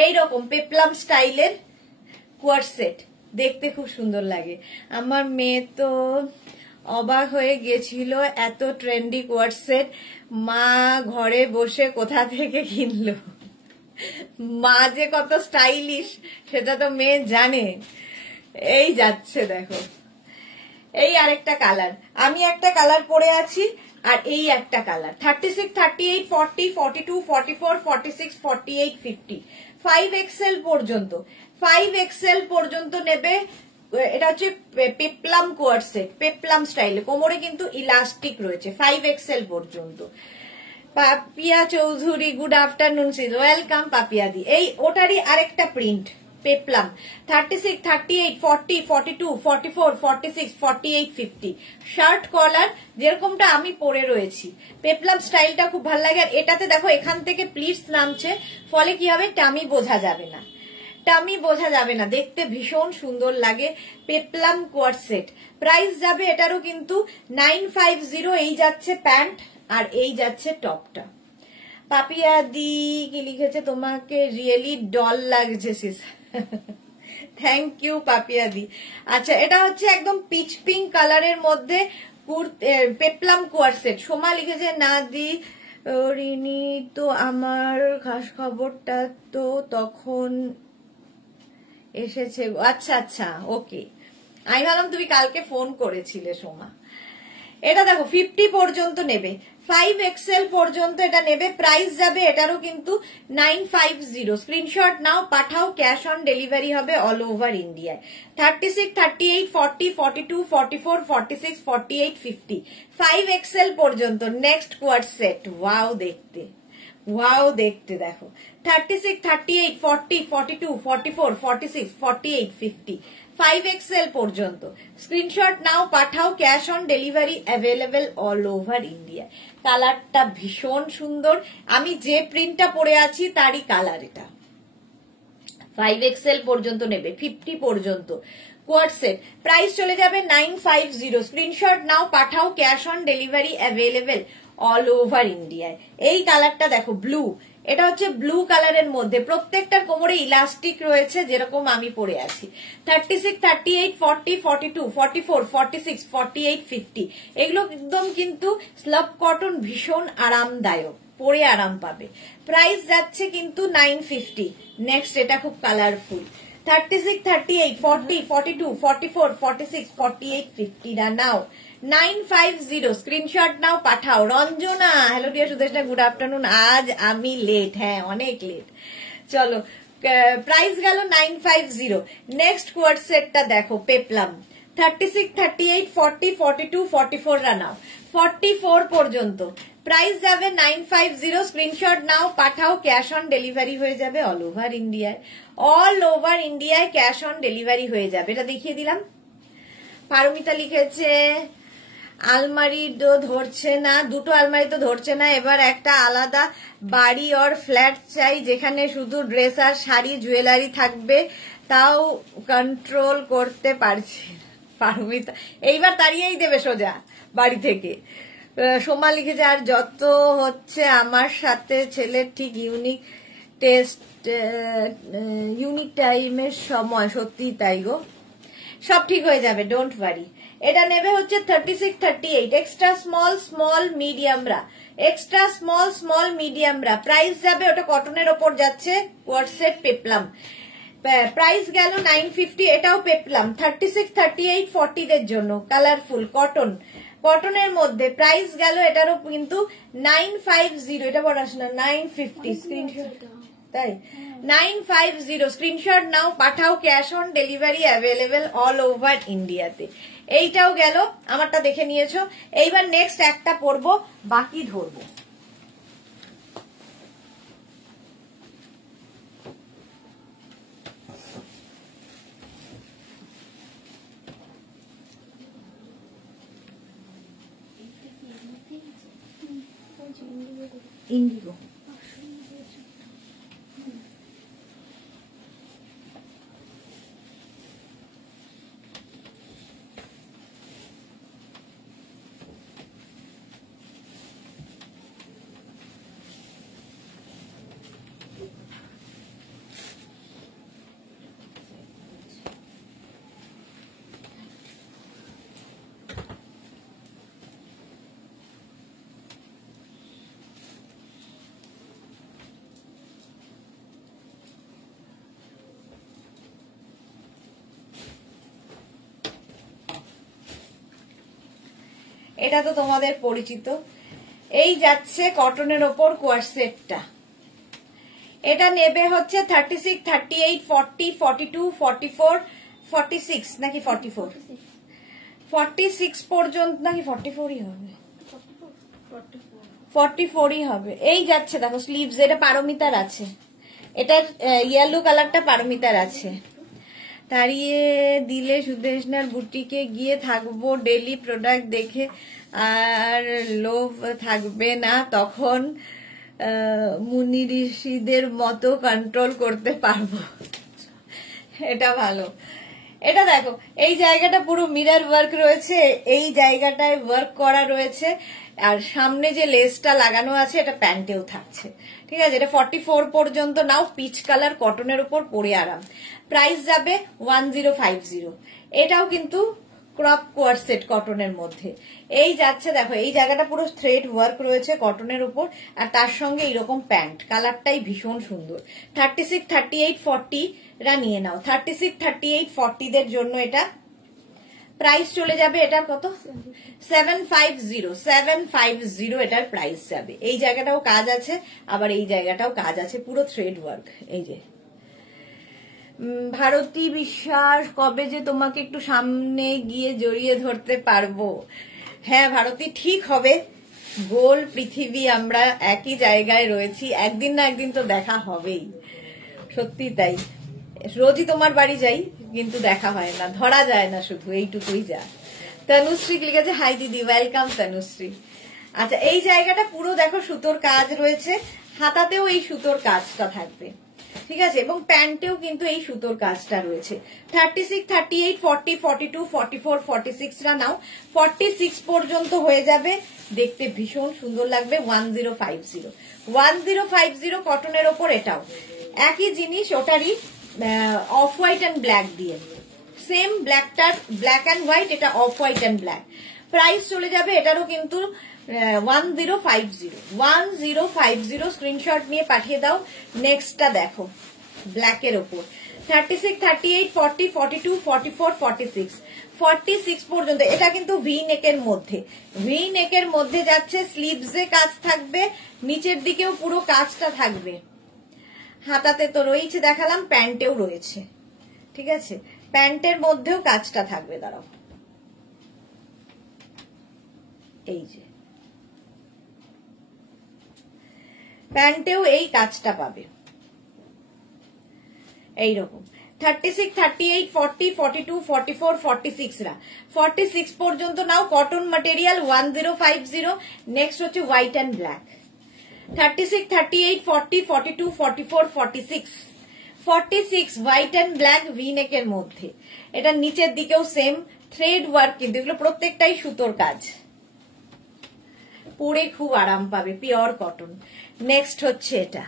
এইরকম পেপলাম স্টাইলের কোয়ার্সেট, দেখতে খুব সুন্দর লাগে। আমার মেয়ে তো অবাক হয়ে গেছিল, এত ট্রেন্ডি কোয়ার্সেট মা ঘরে বসে কোথা থেকে কিনলো। মা যে কত স্টাইলিশ সেটা তো মেয়ে জানে। এই যাচ্ছে দেখো, এই আরেকটা কালার, আমি একটা কালার পরে আছি, আর এই একটা কালার। 36, 38, 40, 42, 44, 46, 48, 50 5XL পর্যন্ত। 5XL পর্যন্ত নেবে। এটা হচ্ছে পেপলাম কোয়ার্সেট, পেপলাম স্টাইলে, কোমরে কিন্তু ইলাস্টিক রয়েছে। 5XL পর্যন্ত। পাপিয়া চৌধুরী, গুড আফটারনুন সিজ, ওয়েলকাম পাপিয়া দি। এই ওটারই আরেকটা প্রিন্ট, পেপলাম। 36, 38, 40, 42, 44, 46, 48, 50 শার্ট কলার, যেরকমটা আমি পরে রয়েছি। পেপলাম স্টাইলটা খুব ভালো লাগে। আর এটাতে দেখো এখান থেকে প্লিটস নামছে, ফলে কি হবে, টামি বোঝা যাবে না, টামি বোঝা যাবে না, দেখতে ভীষণ সুন্দর লাগে। পেপলাম কোয়ার্সেট, প্রাইস যাবে এটারও কিন্তু 950। এই যাচ্ছে প্যান্ট, আর এই যাচ্ছে টপটা। পাপিয়া দি কি লিখেছে, তোমাকে রিয়েলি ডল লাগছে সিস। থ্যাংক ইউ পাপিয়া দি। আচ্ছা, এটা হচ্ছে একদম পিচ পিঙ্ক কালারের মধ্যে পেপলাম কোয়ার্সেট। সোমা লিখেছে না দি রিনি তো আমার খাস খবরটা তো তখন এসেছে। আচ্ছা আচ্ছা, ওকে, আমি ভাবলাম তুমি কালকে ফোন করেছিলে সোমা। এটা দেখো 50 পর্যন্ত নেবে, 5XL পর্যন্ত এটা নেবে। প্রাইস যাবে এটারও কিন্তু 950। স্ক্রিনশট নাও, পাঠাও, ক্যাশ অন ডেলিভারি হবে অল ওভার ইন্ডিয়ায়। 36, 38, 40, 42, 44, 46, 48, 50 5XL পর্যন্ত। নেক্সট কোয়ার্সেট, ওয়াও দেখতে ওয়াও দেখতে দেখো 36, 38, 40, 42, 44, 46, 48, 50 5XL পর্যন্ত স্ক্রিনশট নাও পাঠাও, cash on delivery available all over India. কালারটা ভীষণ সুন্দর, আমি যে প্রিন্টটা পরে আছি তারই কালার এটা। 5XL পর্যন্ত নেবে, 50 পর্যন্ত কোয়ার্ড সেট, প্রাইস চলে যাবে 950। স্ক্রিনশট নাও পাঠাও, cash on delivery available all over ইন্ডিয়ায়। এই কালারটা দেখো ব্লু, এটা হচ্ছে ব্লু কালারের মধ্যে, প্রত্যেকটার কোমরে ইলাস্টিক রয়েছে যেরকম আমি পরে আছি। 36, 38, 40, 42, 44, 46, 48, 50 এগুলো একদম কিন্তু স্লাব কটন, ভীষণ আরামদায়ক, পরে আরাম পাবে। প্রাইস যাচ্ছে কিন্তু 950। নেক্সট এটা খুব কালারফুল, 36, 38, 40, 42, 44, 46, 48, 50 নাও 950। স্ক্রিনশট নাও পাঠাও। Ranjana, hello dear Sudeshna, good afternoon. আজ আমি লেট, হ্যাঁ অনেক লেট। চলো, প্রাইস গেল 950। নেক্সট কোয়ার্ড সেটটা দেখো পেপলাম, 36, 38, 40, 42, 44 নাও 44 পর্যন্ত, প্রাইস যাবে 950। স্ক্রিনশট নাও পাঠাও, ক্যাশ অন ডেলিভারি হয়ে যাবে অল ওভার ইন্ডিয়ায়। অল ওভার ইন্ডিয়ায় ক্যাশ অন ডেলিভারি হয়ে যাবে। এটা দেখিয়ে দিলাম। পারমিতা লিখেছে আলমারি তো ধরছে না, দুটো আলমারি তো ধরছে না, এবার একটা আলাদা বাড়ি ওর ফ্ল্যাট চাই যেখানে শুধু ড্রেস আর শাড়ি জুয়েলারি থাকবে, তাও কন্ট্রোল করতে পারছি না। পারমিতা এইবার তাড়িয়েই দেবে সোজা বাড়ি থেকে। সোমা লিখেছে আর যত হচ্ছে আমার সাথে ছেলের ঠিক ইউনিক টেস্ট, ইউনিক টাইমের সময়, সত্যি তাই গো, সব ঠিক হয়ে যাবে, ডোন্ট ওয়ারি। এটা নেবে হচ্ছে 36, 38 এক্সট্রা স্মল স্মল মিডিয়ামরা, এক্সট্রা স্মল স্মল মিডিয়ামরা। প্রাইস যাবে, ওটা কটনের ওপর যাচ্ছে, কোয়ার্ডসেট পেপলাম, প্রাইস গেল 950। এটাও পেপলাম, 36, 38, 40 দের জন্য কালারফুল কটন, কটনের মধ্যে প্রাইস গেল এটারও কিন্তু 950। এটা পড়াশোনা 950 স্ক্রিনশট, তাই 950। স্ক্রিনশট নাও পাঠাও, cash on delivery available all over ইন্ডিয়াতে। এইটাও গেল, আমারটা দেখে নিয়েছো। এইবার নেক্সট একটা পরবো, বাকি ধরবো। ইন্ডিগো এটা তো তোমাদের পরিচিত। এই যাচ্ছে কটনের ওপর কোয়ার্ডসেটটা, এটা নেবে হচ্ছে 36, 38, 40, 42, 44, 46 নাকি 44, 46 পর্যন্ত নাকি 44ই হবে, 44ই হবে। এই যাচ্ছে দেখো স্লিভস, এটা পারমিতার আছে, এটার ইয়েলো কালারটা পারমিতার আছে। তাড়িয়ে দিলে সুদেশনার বুটিকে গিয়ে থাকবো ডেলি প্রোডাক্ট দেখে, আর লোভ থাকবে না, তখন মুনি ঋষিদের মতো কন্ট্রোল করতে পারবো। এটা ভালো। এটা দেখো, এই জায়গাটা পুরো মিরর ওয়ার্ক রয়েছে, এই জায়গাটায় ওয়ার্ক করা রয়েছে, আর সামনে যে লেসটা লাগানো আছে এটা প্যান্টেও থাকছে, ঠিক আছে। এটা 44 পর্যন্ত নাও, পিচ কালার কটনের উপর পরে আরাম। প্রাইস যাবে 1050। এটাও কিন্তু ক্রপ কোয়ার্ডসেট কটনের মধ্যে। এই যাচ্ছে দেখো, এই জায়গাটা পুরো থ্রেড ওয়ার্ক রয়েছে কটনের উপর, আর তার সঙ্গে এইরকম প্যান্ট, কালারটাই ভীষণ সুন্দর। 36, 38, 40 রা নিয়ে নাও, 36, 38, 40 দের জন্য এটা প্রাইস চলে যাবে, এটার কত 750, 750 এটার প্রাইস যাবে। এই জায়গাটাও কাজ আছে, আবার এই জায়গাটাও কাজ আছে, পুরো থ্রেড ওয়ার্ক। এই যে ভারতী বিশ্বাস, কবে যে তোমাকে একটু সামনে গিয়ে জড়িয়ে ধরতে পারবো। হ্যাঁ ভারতী, ঠিক হবে, গোল পৃথিবী, আমরা একই জায়গায় রয়েছি, একদিন না একদিন তো দেখা হবেই, সত্যি তাই। রোজই তোমার বাড়ি যাই কিন্তু দেখা হয় না, ধরা যায় না, শুধু এইটুকুই যা। তনুশ্রী লিখেছে হাই দিদি, ওয়েলকাম তনুশ্রী। আচ্ছা, এই জায়গাটা পুরো দেখো সুতোর কাজ রয়েছে, হাতাতেও এই সুতোর কাজটা থাকবে, ঠিক আছে, এবং প্যান্টেও কিন্তু এই সুতোর কাজটা রয়েছে। 36, 38, 40, 42, 44, 46 রা নাও, 46 পর্যন্ত হয়ে যাবে, দেখতে ভীষণ সুন্দর লাগবে। 1050, 1050 কটনের ওপর, এটাও একই জিনিস, ওটারই অফ হোয়াইট অ্যান্ড ব্ল্যাক দিয়ে, সেম ব্ল্যাকটার ব্ল্যাক অ্যান্ড হোয়াইট, এটা off white and black. Price চলে যাবে এটারও কিন্তু 1050, 1050 স্ক্রিনশট নিয়ে পাঠিয়ে দাও। নেক্সটটা দেখো ব্ল্যাকের ওপর, 36, 38, 40, 42, 44, 46, 46 পর্যন্ত। এটা কিন্তু ভি নেকের মধ্যে, ভি নেকের মধ্যে যাচ্ছে, স্লিভসে কাজ থাকবে, নিচের দিকেও পুরো কাজটা থাকবে, হাতাতে তো রয়েছে দেখালাম, প্যান্টেও রয়েছে, ঠিক আছে, প্যান্টের মধ্যেও কাজটা থাকবে। দাঁড়াও, এই যে প্যান্টেও এই কাজটা পাবে এইরকম। 36, 38, 40, 42, 44, 46 রা 46 পর্যন্ত নাও, কটন ম্যাটেরিয়াল, 1050। নেক্সট হচ্ছে white and black, 36, 38, 40, 42, 44, 46, 46 white and black V নেকের মধ্যে। এটা নিচের দিকেও সেম থ্রেড ওয়ার্ক, কিন্তু এগুলো প্রত্যেকটাই সুতোর কাজ, পরে খুব আরাম পাবে, পিওর কটন। নেক্সট হচ্ছে এটা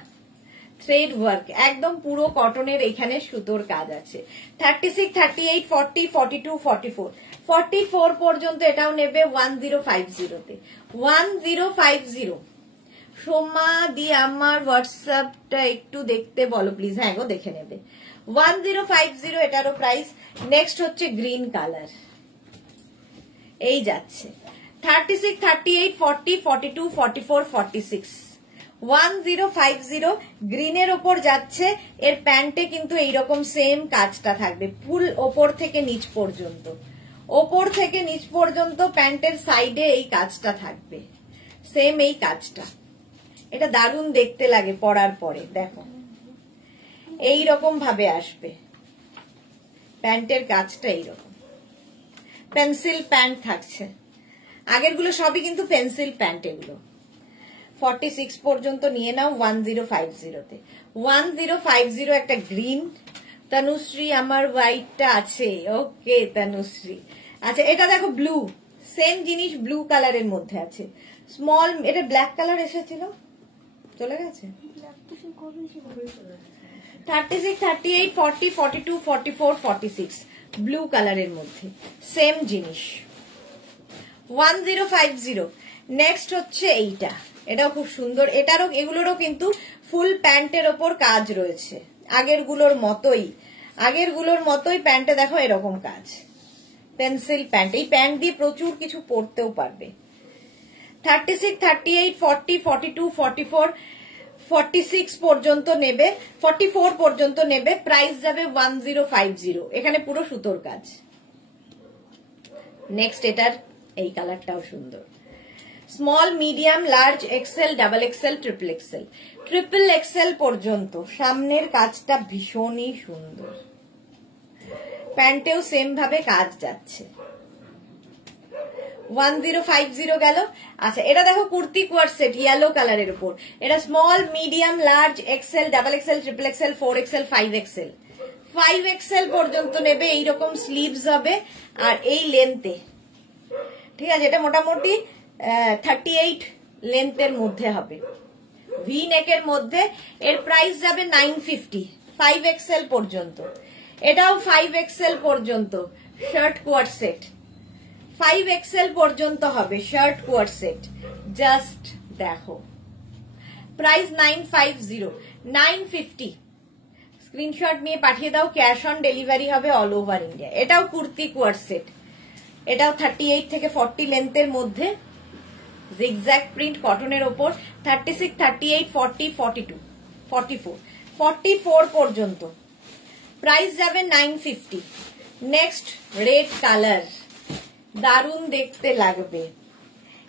থ্রেড ওয়ার্ক, একদম পুরো কটনের, এখানে সুতোর কাজ আছে। 36, 38, 40, 42, 44, 44 পর্যন্ত এটাও নেবে 1050 তে, 1050। সোমা দি আমার হোয়াটসঅ্যাপটা একটু দেখতে বলো প্লিজ, হ্যাঁ গো দেখে নেবে, 1050 এটারও প্রাইস। নেক্সট হচ্ছে গ্রিন কালার, এই যাচ্ছে 36, 38, 40, 42, 44, 46, 1050 গ্রিনের ওপর যাচ্ছে। এর প্যান্টে কিন্তু এইরকম সেম কাজটা থাকবে, ফুল ওপর থেকে নিচ পর্যন্ত, ওপর থেকে নিচ পর্যন্ত প্যান্টের সাইডে এই কাজটা থাকবে, সেম এই কাজটা। এটা দারুণ দেখতে লাগে পরার পরে, দেখো এইরকম ভাবে আসবে প্যান্টের কাজটা, এইরকম পেন্সিল প্যান্ট থাকছে, আগের গুলো সবই কিন্তু পেন্সিল প্যান্ট। এগুলো 46 পর্যন্ত নিয়ে নাও 1050 তে, 1050 একটা গ্রিন। তনুশ্রী আমার হোয়াইটটা আছে, ওকে তনুশ্রী। আচ্ছা, এটা দেখো ব্লু, সেম জিনিস ব্লু কালারের মধ্যে আছে, স্মল, এটা ব্ল্যাক কালার এসেছিল, চলে গেছে। 36, 38, 40, 42, 44, 46 ব্লু কালারের মধ্যে, সেম জিনিস 1050। নেক্সট হচ্ছে এইটা, এটাও খুব সুন্দর, এটারও এগুলোরও কিন্তু ফুল প্যান্টের ওপর কাজ রয়েছে, আগের গুলোর মতোই প্যান্টে দেখো এরকম কাজ, পেন্সিল প্যান্ট। এই প্যান্ট দিয়ে প্রচুর কিছু পরতেও পারবে। 36, 38, 40, 42, 44, 46 পর্যন্ত নেবে, 44 পর্যন্ত নেবে, প্রাইস যাবে 1050। এখানে পুরো সুতোর কাজ। নেক্সট এটার এই কালারটাও সুন্দর, small, medium, large, XL, double XL, triple XL, triple XL পর্যন্ত সামনের কাজটা ভীষণই সুন্দর, প্যান্টেও সেম ভাবে কাজ যাচ্ছে। 1050 গেল। আচ্ছা, এটা দেখো কুর্তি কোয়ার সেট, ইয়েলো কালারের উপর, এটা small, medium, large, XL, double XL, triple XL, 4 XL, 5 XL, 5 XL পর্যন্ত নেবে। এইরকম স্লিভস হবে আর এই লেন্থে, ঠিক আছে, এটা মোটামুটি 38 লেন্থের মধ্যে হবে, ভি নেকের মধ্যে। এর প্রাইস যাবে 950, 5 এক্সেল পর্যন্ত। এটাও 5 এক্সেল পর্যন্ত শার্ট কোয়ার সেট, 5 এক্সেল পর্যন্ত হবে শার্ট কোয়ার সেট। জাস্ট দেখো, প্রাইস 950, 950। স্ক্রিনশট নিয়ে পাঠিয়ে দাও, ক্যাশ অন ডেলিভারি হবে অল ওভার ইন্ডিয়া। এটাও কুর্তি কোয়ার সেট, এটাও 38 থেকে 40 লেন্থের মধ্যে, জিগজ্যাগ প্রিন্ট কটনের ওপর। 36, 38, 40, 42, 44, 44 পর্যন্ত প্রাইস যাবে 950। নেক্সট রেড কালার, দারুণ দেখতে লাগবে।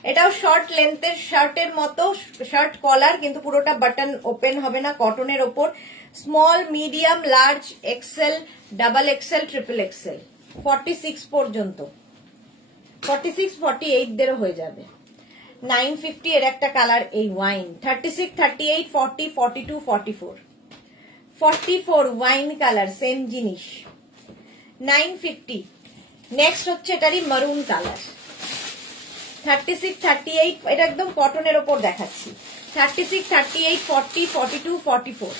এটাও শর্ট লেন্থের শার্টের মতো, শার্ট কলার, কিন্তু পুরোটা বাটন ওপেন হবে না, কটনের ওপর। Small, medium, large, XL, double XL, triple XL, 46 পর্যন্ত, 46, 48 দেরও হয়ে যাবে। 950 এর একটা কালার, এই ওয়াইন। 36, 38, 40, 42, 44, 44 ওয়াইন কালার, সেম জিনিস। 950। নেক্সট হচ্ছে এটারই মারুন কালার। 36, 38, এটা একদম কটনের ওপর দেখাচ্ছি। 36, 38, 40, 42, 44,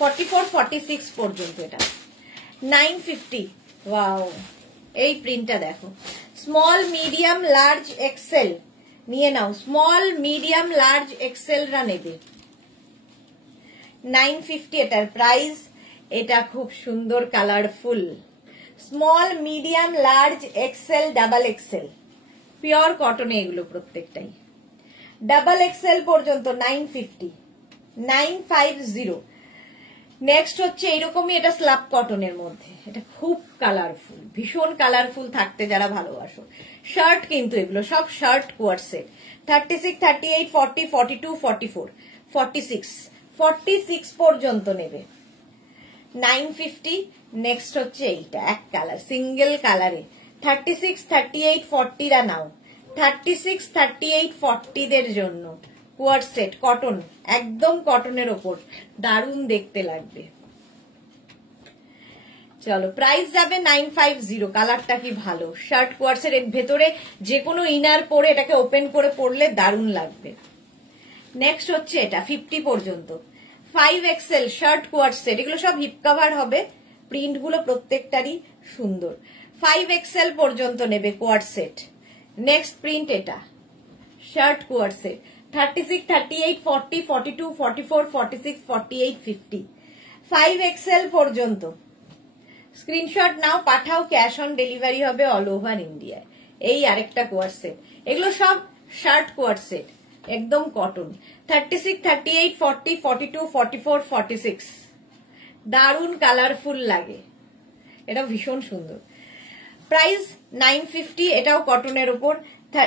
44, 46 পর্যন্ত এটা। 950। ওয়াও, এই প্রিন্টটা দেখো। স্মল, মিডিয়াম, লার্জ, এক্সেল নিয়ে নাও। স্মল, মিডিয়াম, লার্জ, এক্সেলরা নেবে। 950 এটার প্রাইস। এটা খুব সুন্দর, কালারফুল। Small, medium, large, XL, double XL, pure কটনে এগুলো প্রত্যেকটাই। ডাবল এক্সেল পর্যন্ত 950, 950। নেক্সট হচ্ছে এইরকমই, এটা স্ল্যাব কটনের মধ্যে, এটা খুব কালারফুল, ভীষণ কালারফুল থাকতে যারা ভালোবাসো। শার্ট কিন্তু এগুলো সব শার্ট কোয়ার সেট। 36, 38, 40, 42, 44, 46, 46 পর্যন্ত নেবে। 950। নেক্সট হচ্ছে এইটা, এক কালার, সিঙ্গেল কালারে। 36, 38, 40 রা নাও। 36, 38, 40 দের জন্য কোয়ার সেট, কটন, একদম কটনের ওপর, দারুণ দেখতে লাগবে। চলো, প্রাইস যাবে 950। কালারটা কি ভালো, শার্ট কোয়ার সেট, এর ভেতরে যে কোনো ইনার পরে এটাকে ওপেন করে পরলে দারুণ লাগবে। নেক্সট হচ্ছে এটা 50 পর্যন্ত, 5XL শার্ট কোয়ার সেট, এগুলো সব হিপ কভার হবে, প্রিন্ট গুলো প্রত্যেকটারই সুন্দর। 5XL পর্যন্ত নেবে কোয়ার সেট। নেক্সট প্রিন্ট এটা, শার্ট কোয়ার সেট। 36, 38, 40, 42, 44, 46, 48, 50, 5XL পর্যন্ত। স্ক্রিনশট নাও, পাঠাও, ক্যাশ অন ডেলিভারি হবে অল ওভার ইন্ডিয়ায়। এই আরেকটা কোয়ার সেট, এগুলো সব শার্ট কোয়ার সেট, একদম কটন। 36, 38, 40, 42, 44, 46, দারুণ কালারফুল লাগে, এটা ভীষণ সুন্দর। প্রাইস 950। এটাও কটনের উপর,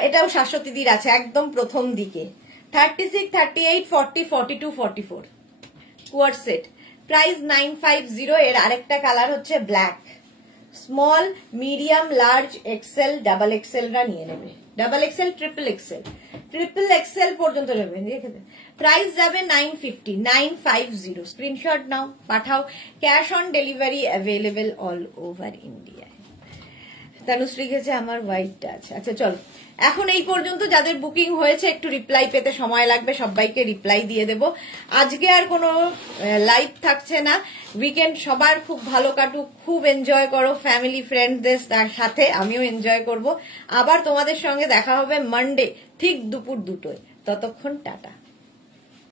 এটাও 700 দিদির আছে একদম প্রথম দিকে। 36, 38, 40, 42, 44 কোয়ার সেট, প্রাইস 950। এর আরেকটা কালার হচ্ছে black. Small, medium, large, XL, double এক্সেলরা নিয়ে নেবে। Double XL, triple XL, triple XL পর্যন্ত নেবে। প্রাইস যাবে 950, 950। স্ক্রিনশট নাও, পাঠাও, cash on delivery available all over ইন্ডিয়ায়। তানুশ্রী গেছে, আমার হোয়াইটটা আছে। আচ্ছা চলো, এখন এই পর্যন্ত যাদের বুকিং হয়েছে, একটু রিপ্লাই পেতে সময় লাগবে, সবাইকে রিপ্লাই দিয়ে দেব। আজকে আর কোনো লাইভ থাকছে না। উইকেন্ড সবার খুব ভালো কাটুক, খুব এনজয় করো ফ্যামিলি ফ্রেন্ডদের সাথে, আমিও এনজয় করব। আবার তোমাদের সঙ্গে দেখা হবে মানডে ঠিক দুপুর 2টোয়। ততক্ষণ টাটা।